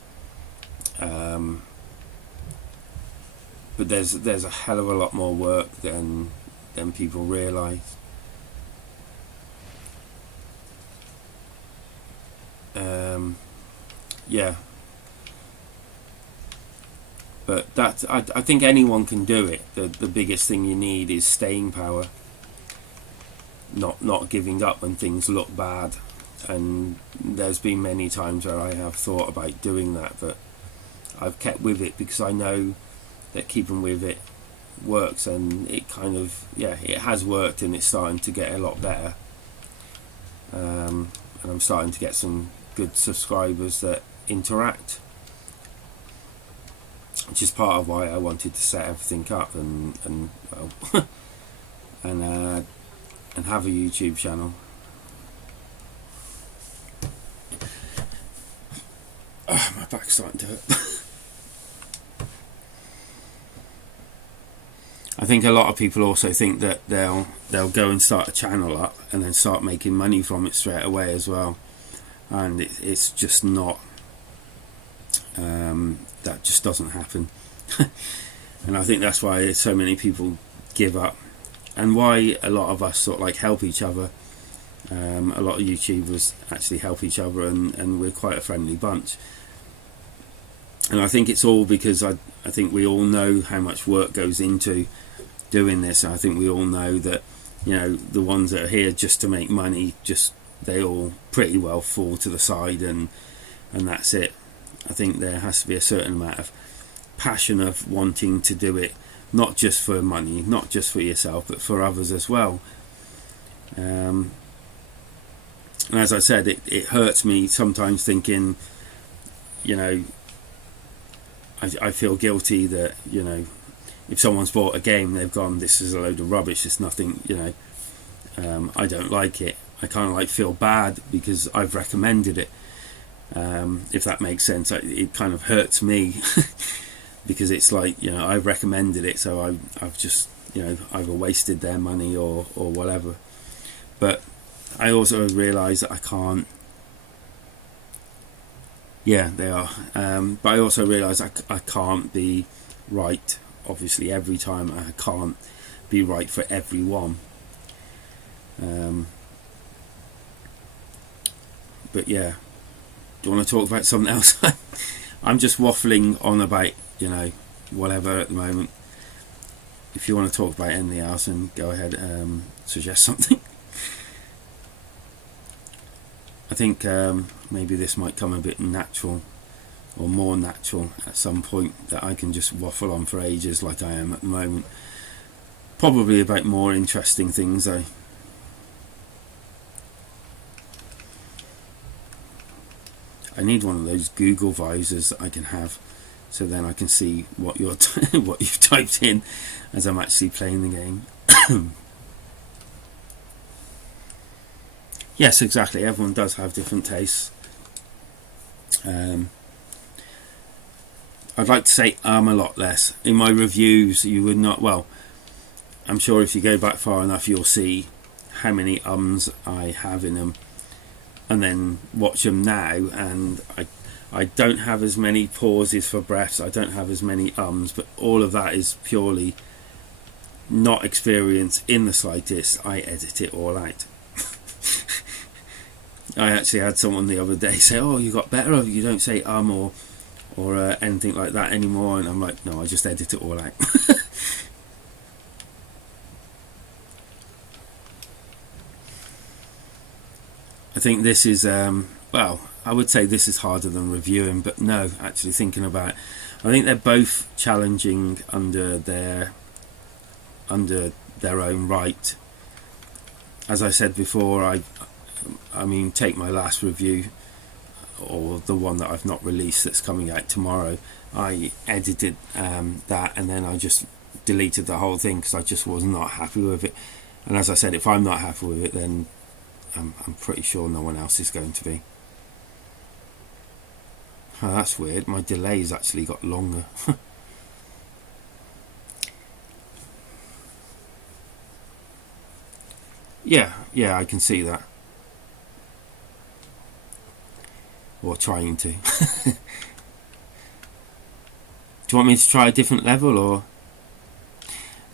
But there's a hell of a lot more work than people realise. Yeah. But that, I think anyone can do it. The biggest thing you need is staying power. Not giving up when things look bad. And there's been many times where I have thought about doing that, but I've kept with it because I know that keeping with it works, and it kind of, it has worked, and it's starting to get a lot better. And I'm starting to get some good subscribers that interact, which is part of why I wanted to set everything up and well, and have a YouTube channel. Oh, my back's starting to hurt. I think a lot of people also think that they'll go and start a channel up and then start making money from it straight away as well, and it's just not. That just doesn't happen. And I think that's why so many people give up, and why a lot of us sort of like help each other. A lot of YouTubers actually help each other, and we're quite a friendly bunch. And I think it's all because I think we all know how much work goes into doing this. I think we all know that, the ones that are here just to make money, they all pretty well fall to the side, and that's it. I think there has to be a certain amount of passion of wanting to do it, not just for money, not just for yourself, but for others as well. And as I said, it hurts me sometimes thinking, I feel guilty that, if someone's bought a game, they've gone, this is a load of rubbish, it's nothing, I don't like it. I kind of feel bad because I've recommended it. If that makes sense, it kind of hurts me because it's like, I've recommended it, so I've just, either wasted their money or whatever. But I also realise that I can't. Yeah, they are. But I also realise I can't be right, obviously, every time. I can't be right for everyone. But yeah, do you want to talk about something else? I'm just waffling on about, whatever at the moment. If you want to talk about anything else, then go ahead, suggest something. I think maybe this might come a bit natural, or more natural at some point, that I can just waffle on for ages like I am at the moment. Probably about more interesting things though. I need one of those Google visors that I can have, so then I can see what what you've typed in as I'm actually playing the game. Yes, exactly. Everyone does have different tastes. I'd like to say a lot less. In my reviews, you would not... Well, I'm sure if you go back far enough, you'll see how many ums I have in them. And then watch them now, and I don't have as many pauses for breaths. I don't have as many ums, but all of that is purely not experience in the slightest. I edit it all out. I actually had someone the other day say, "Oh, you got better, you don't say or anything like that anymore," and I'm like, no, I just edit it all out. I think this is well, I would say this is harder than reviewing, but no, actually thinking about it, I think they're both challenging under their own right. As I said before, I mean, take my last review, or the one that I've not released that's coming out tomorrow. I edited that, and then I just deleted the whole thing because I just was not happy with it. And as I said, if I'm not happy with it, then I'm pretty sure no one else is going to be. Oh, that's weird. My delay's actually got longer. Yeah, I can see that. Or trying to. Do you want me to try a different level, or?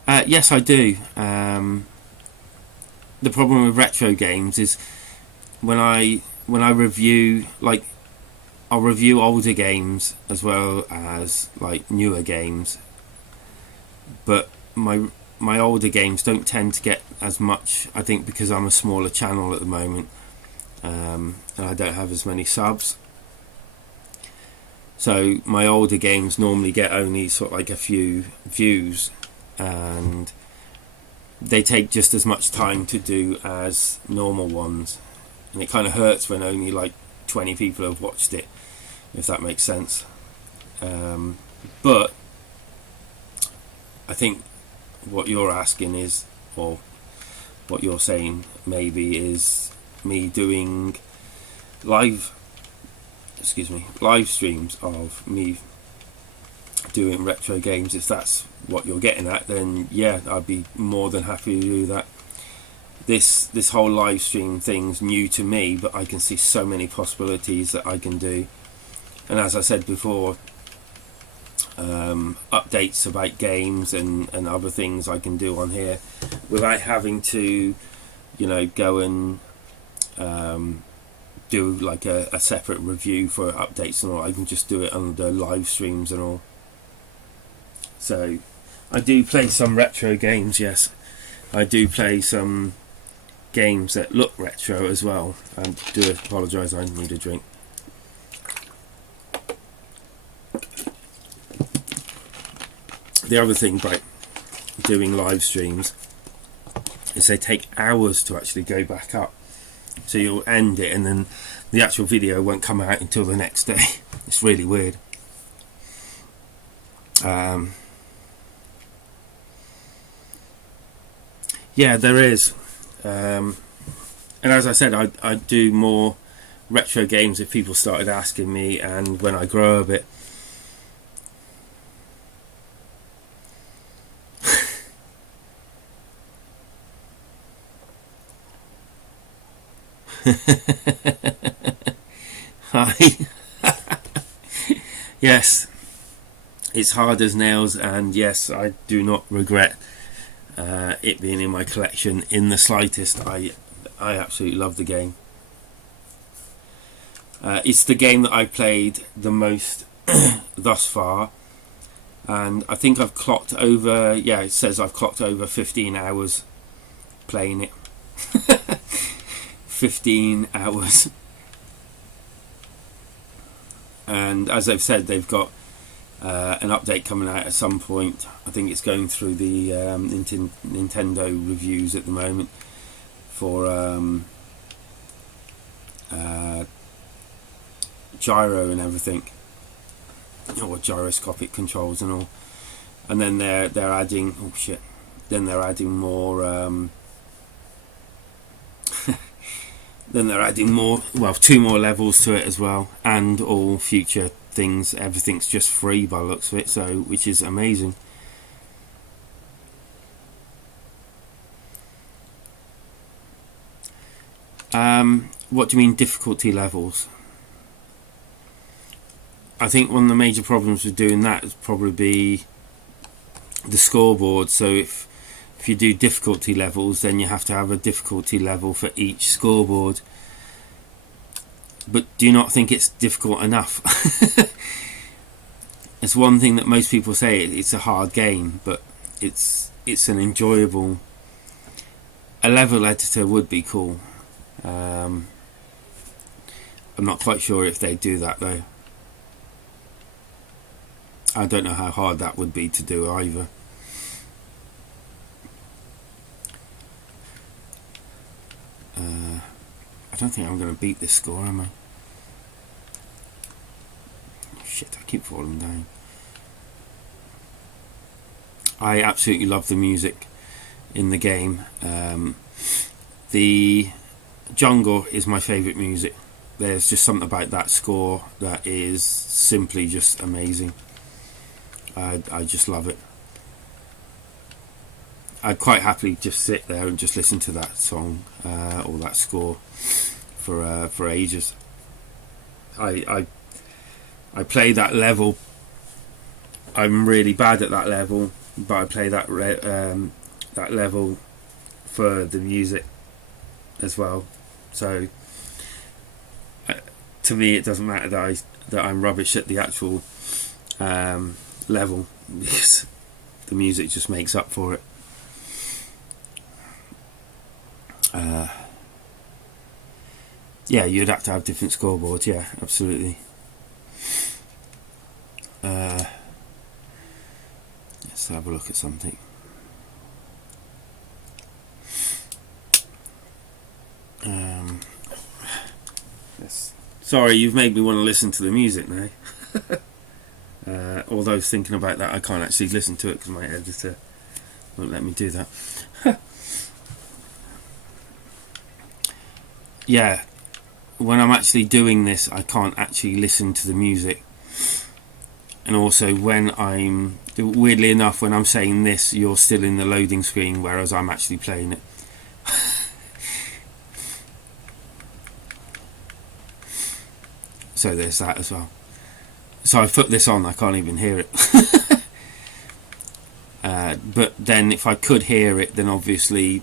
Yes, I do. The problem with retro games is when I review, like, I'll review older games as well as like newer games, but my older games don't tend to get as much, I think, because I'm a smaller channel at the moment, and I don't have as many subs. So my older games normally get only sort of like a few views, and they take just as much time to do as normal ones, and it kind of hurts when only like 20 people have watched it, if that makes sense. But I think what you're asking is, or what you're saying maybe, is me doing live streams of me doing retro games. If that's what you're getting at, then yeah, I'd be more than happy to do that. This whole live stream thing's new to me, but I can see so many possibilities that I can do. And as I said before, updates about games and other things I can do on here without having to, go and do like a separate review for updates and all. I can just do it under live streams and all. So I do play some retro games, yes. I do play some games that look retro as well. I do apologise, I need a drink. The other thing by doing live streams is they take hours to actually go back up. So you'll end it and then the actual video won't come out until the next day. It's really weird. Yeah, there is. And as I said, I'd do more retro games if people started asking me, and when I grow a bit. Hi. Yes, it's hard as nails, and yes, I do not regret it being in my collection in the slightest. I absolutely love the game. It's the game that I've played the most thus far, and I think I've clocked over, it says I've clocked over 15 hours playing it. 15 hours. And as they've said, they've got an update coming out at some point. I think it's going through the Nintendo reviews at the moment for gyro and everything, or gyroscopic controls and all. And then they're adding, then they're adding more. Then they're adding more, 2 more levels to it as well, and all future things. Everything's just free by the looks of it, so which is amazing. What do you mean difficulty levels? I think one of the major problems with doing that is probably be the scoreboard. So if you do difficulty levels, then you have to have a difficulty level for each scoreboard, but do you not think it's difficult enough? It's one thing that most people say, it's a hard game, but it's an enjoyable. A level editor would be cool. I'm not quite sure if they do that though. I don't know how hard that would be to do either. I don't think I'm going to beat this score, am I? Shit, I keep falling down. I absolutely love the music in the game. The jungle is my favourite music. There's just something about that score that is simply just amazing. I just love it. I'd quite happily just sit there and just listen to that song or that score for ages. I play that level. I'm really bad at that level, but I play that level for the music as well. So to me, it doesn't matter that I'm rubbish at the actual level, because the music just makes up for it. Yeah, you'd have to have different scoreboards. Yeah, absolutely. Let's have a look at something. Yes. Sorry, you've made me want to listen to the music now. Although thinking about that, I can't actually listen to it because my editor won't let me do that. Yeah, when I'm actually doing this, I can't actually listen to the music. And also when I'm, weirdly enough, when I'm saying this, you're still in the loading screen, whereas I'm actually playing it. So there's that as well. So I put this on, I can't even hear it. But then if I could hear it, then obviously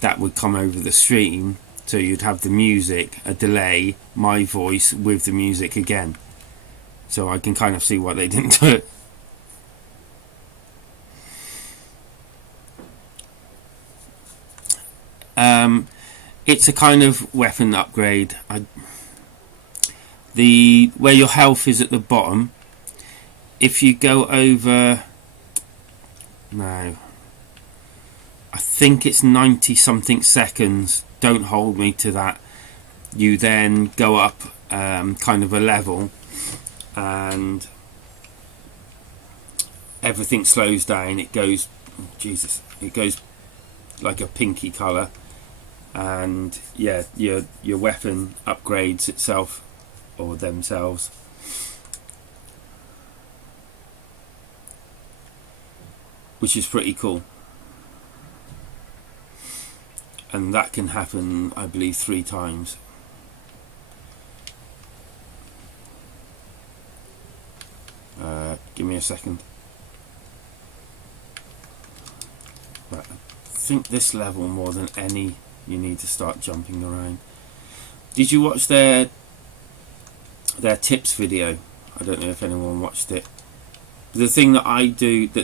that would come over the stream. So you'd have the music, a delay, my voice with the music again. So I can kind of see why they didn't do it. It's a kind of weapon upgrade. Where your health is at the bottom, if you go over, no, I think it's 90 something seconds, don't hold me to that, you then go up kind of a level and everything slows down. It goes, Jesus, it goes like a pinky colour, and yeah, your weapon upgrades itself or themselves. Which is pretty cool. And that can happen, I believe, 3 times. Give me a second. Right, I think this level, more than any, you need to start jumping around. Did you watch their tips video? I don't know if anyone watched it. The thing that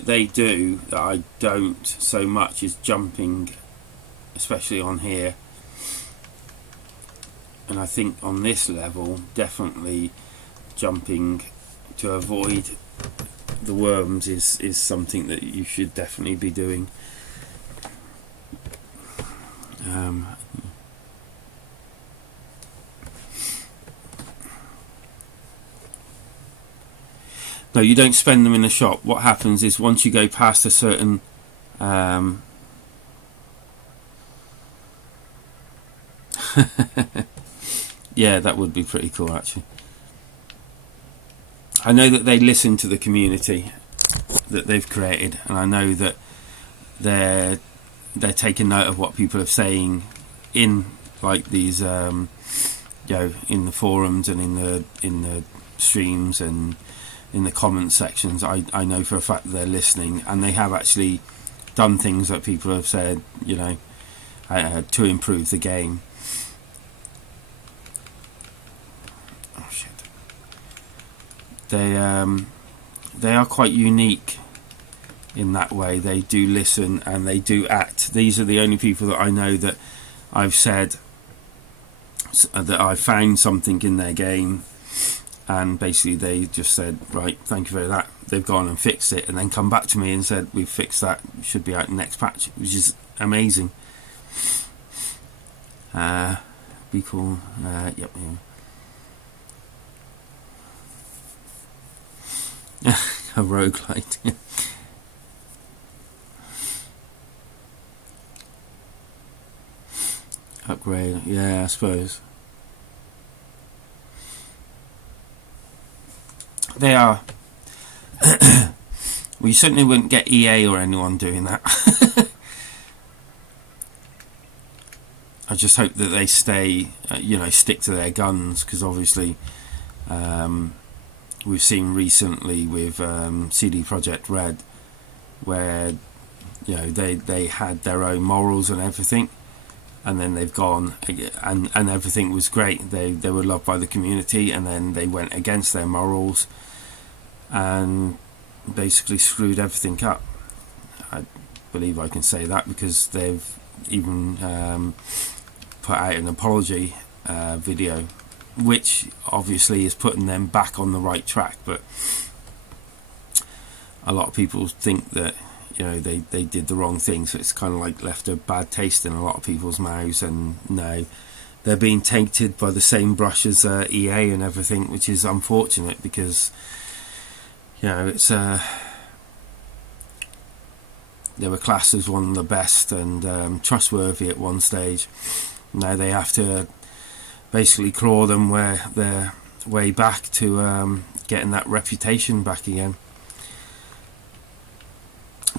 they do that I don't so much is jumping, especially on here. And I think on this level, definitely jumping to avoid the worms is something that you should definitely be doing. No, you don't spend them in the shop. What happens is once you go past a certain yeah, that would be pretty cool actually. I know that they listen to the community that they've created, and I know that they're taking note of what people are saying in like these in the forums and in the streams and in the comment sections. I know for a fact that they're listening, and they have actually done things that people have said, to improve the game. they are quite unique in that way. They do listen and they do act. These are the only people that I know that I've said that I found something in their game, and basically they just said, right, thank you for that. They've gone and fixed it and then come back to me and said, we've fixed that, should be out in the next patch, which is amazing. Be cool. Yep. A roguelite. Upgrade, yeah, I suppose. They are. Well, you certainly wouldn't get EA or anyone doing that. I just hope that they stay, stick to their guns, because obviously we've seen recently with CD Projekt Red, where they had their own morals and everything, and then they've gone and everything was great. They were loved by the community, and then they went against their morals and basically screwed everything up. I believe I can say that because they've even put out an apology video, which obviously is putting them back on the right track. But a lot of people think that they did the wrong thing, so it's kind of like left a bad taste in a lot of people's mouths. And no, they're being tainted by the same brush as EA and everything, which is unfortunate, because it's they were classed as one of the best and trustworthy at one stage. Now they have to basically claw their way back to getting that reputation back again.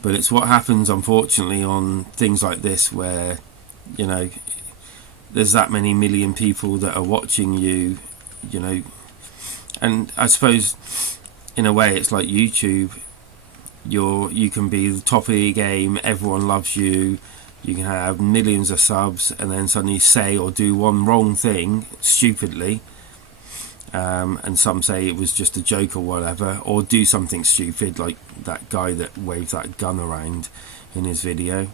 But it's what happens, unfortunately, on things like this, where there's that many million people that are watching you, and I suppose in a way it's like YouTube. You can be the top of the game, everyone loves you, you can have millions of subs, and then suddenly say or do one wrong thing stupidly, and some say it was just a joke or whatever, or do something stupid like that guy that waved that gun around in his video,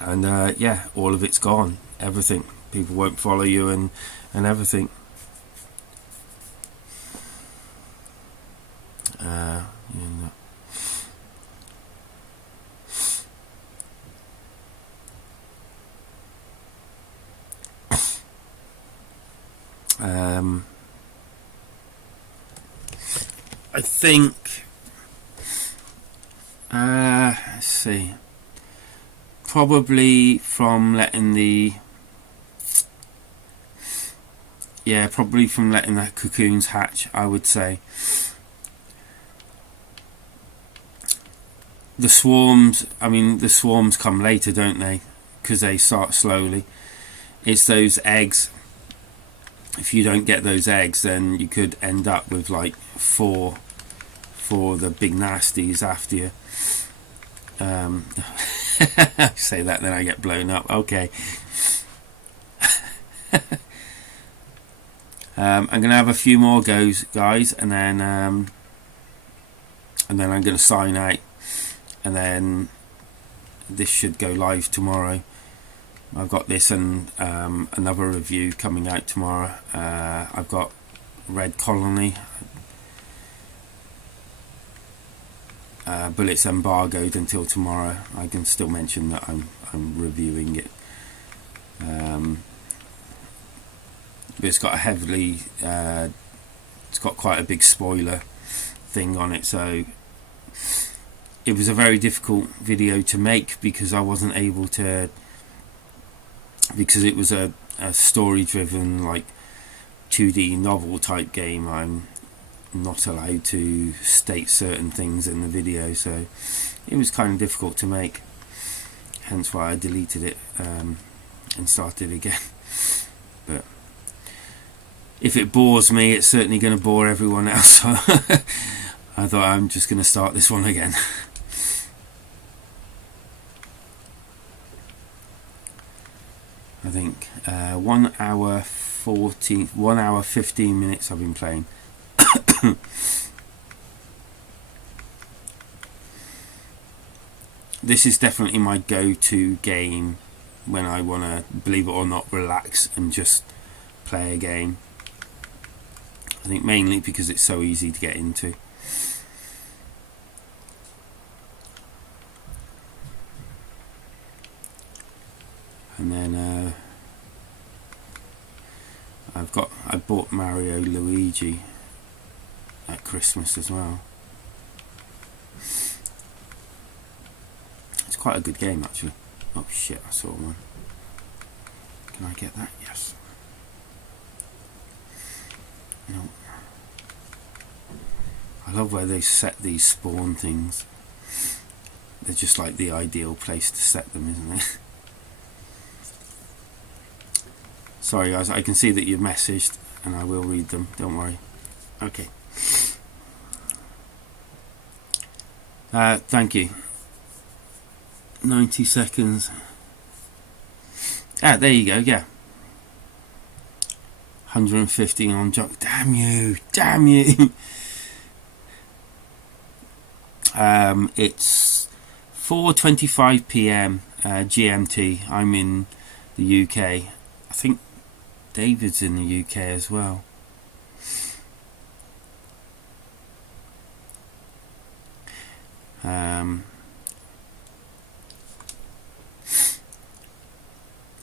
and all of it's gone. Everything, people won't follow you and everything. I think let's see, probably from letting the cocoons hatch, I would say. The swarms come later, don't they? Because they start slowly. It's those eggs. If you don't get those eggs, then you could end up with like four the big nasties after you. I say that, then I get blown up. Okay. I'm going to have a few more goes, guys, and then I'm going to sign out, and then this should go live tomorrow. I've got this and another review coming out tomorrow. I've got Red Colony, but it's embargoed until tomorrow. I can still mention that I'm reviewing it, but it's got it's got quite a big spoiler thing on it, so it was a very difficult video to make because I wasn't able to, because it was a story driven, like 2D novel type game. I'm not allowed to state certain things in the video, so it was kind of difficult to make, hence why I deleted it and started again. But if it bores me, it's certainly going to bore everyone else, so I thought I'm just going to start this one again. I think 1 hour 15 minutes I've been playing. This is definitely my go-to game when I want to, believe it or not, relax and just play a game. I think mainly because it's so easy to get into. And then I bought Mario Luigi at Christmas as well. It's quite a good game actually. Oh shit, I saw one. Can I get that? Yes. No. I love where they set these spawn things. They're just like the ideal place to set them, isn't it? Sorry guys, I can see that you've messaged and I will read them, don't worry. Okay. Thank you. 90 seconds. There you go, yeah. 115 on Jock. Damn you! Damn you! It's 4:25 PM GMT. I'm in the UK. I think David's in the UK as well.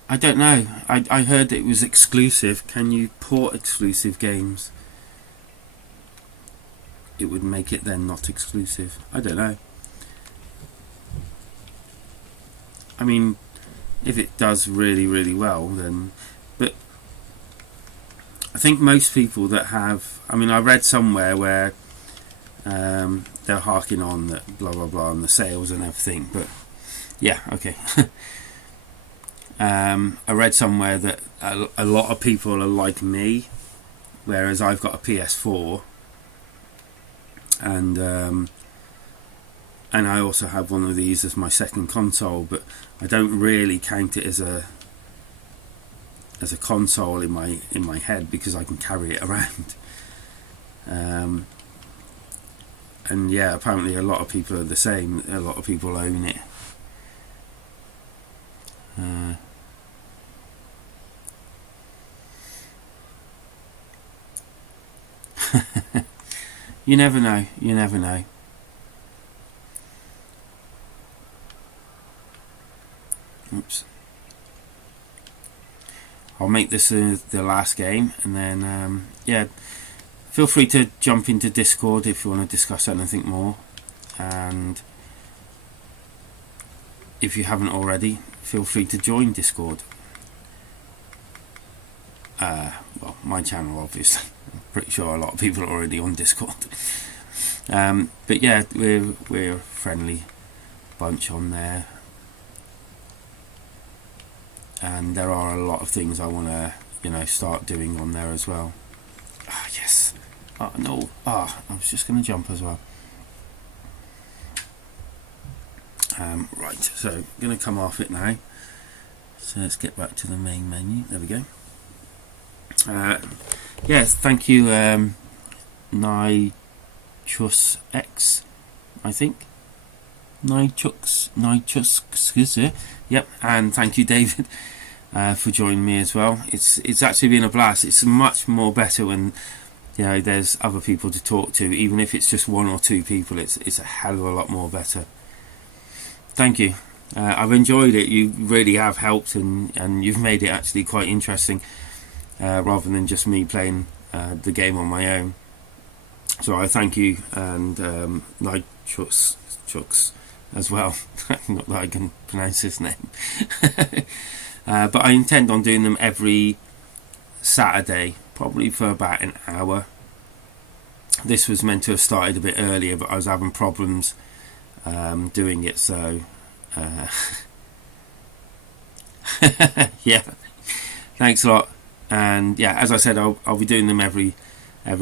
I don't know. I heard it was exclusive. Can you port exclusive games? It would make it then not exclusive. I don't know. I mean, if it does really, really well, then... But I think most people that have... I mean, I read somewhere where they're harking on that blah, blah, blah, and the sales and everything. But, yeah, okay. I read somewhere that a lot of people are like me, whereas I've got a PS4, and I also have one of these as my second console, but I don't really count it as a console in my head because I can carry it around. And yeah, apparently a lot of people are the same. A lot of people own it. You never know. You never know. Oops. I'll make this the last game, and then yeah, feel free to jump into Discord if you want to discuss anything more, and if you haven't already, feel free to join Discord. Well, my channel obviously. I'm pretty sure a lot of people are already on Discord. But yeah, we're a friendly bunch on there, and there are a lot of things I want to, start doing on there as well. Ah, yes. Oh no. I was just going to jump as well. Right. So I'm going to come off it now. So let's get back to the main menu. There we go. Yes, thank you, Nichus X, I think. Nichus, excuse me. Yep, and thank you, David, for joining me as well. It's actually been a blast. It's much more better when there's other people to talk to, even if it's just one or two people. It's a hell of a lot more better. Thank you. I've enjoyed it. You really have helped, and you've made it actually quite interesting. Rather than just me playing the game on my own. So I thank you, and Nichus as well. Not that I can pronounce his name. But I intend on doing them every Saturday, probably for about an hour. This was meant to have started a bit earlier, but I was having problems doing it, so yeah, thanks a lot. And yeah, as I said, I'll be doing them every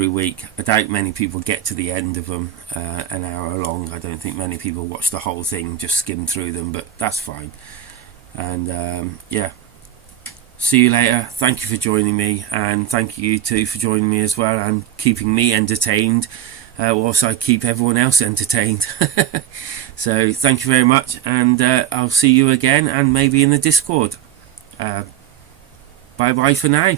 week. I doubt many people get to the end of them, an hour long. I don't think many people watch the whole thing, just skim through them, but that's fine. And yeah, See you later. Thank you for joining me, and thank you too for joining me as well and keeping me entertained whilst I keep everyone else entertained. So thank you very much, and I'll see you again, and maybe in the Discord. Bye bye for now.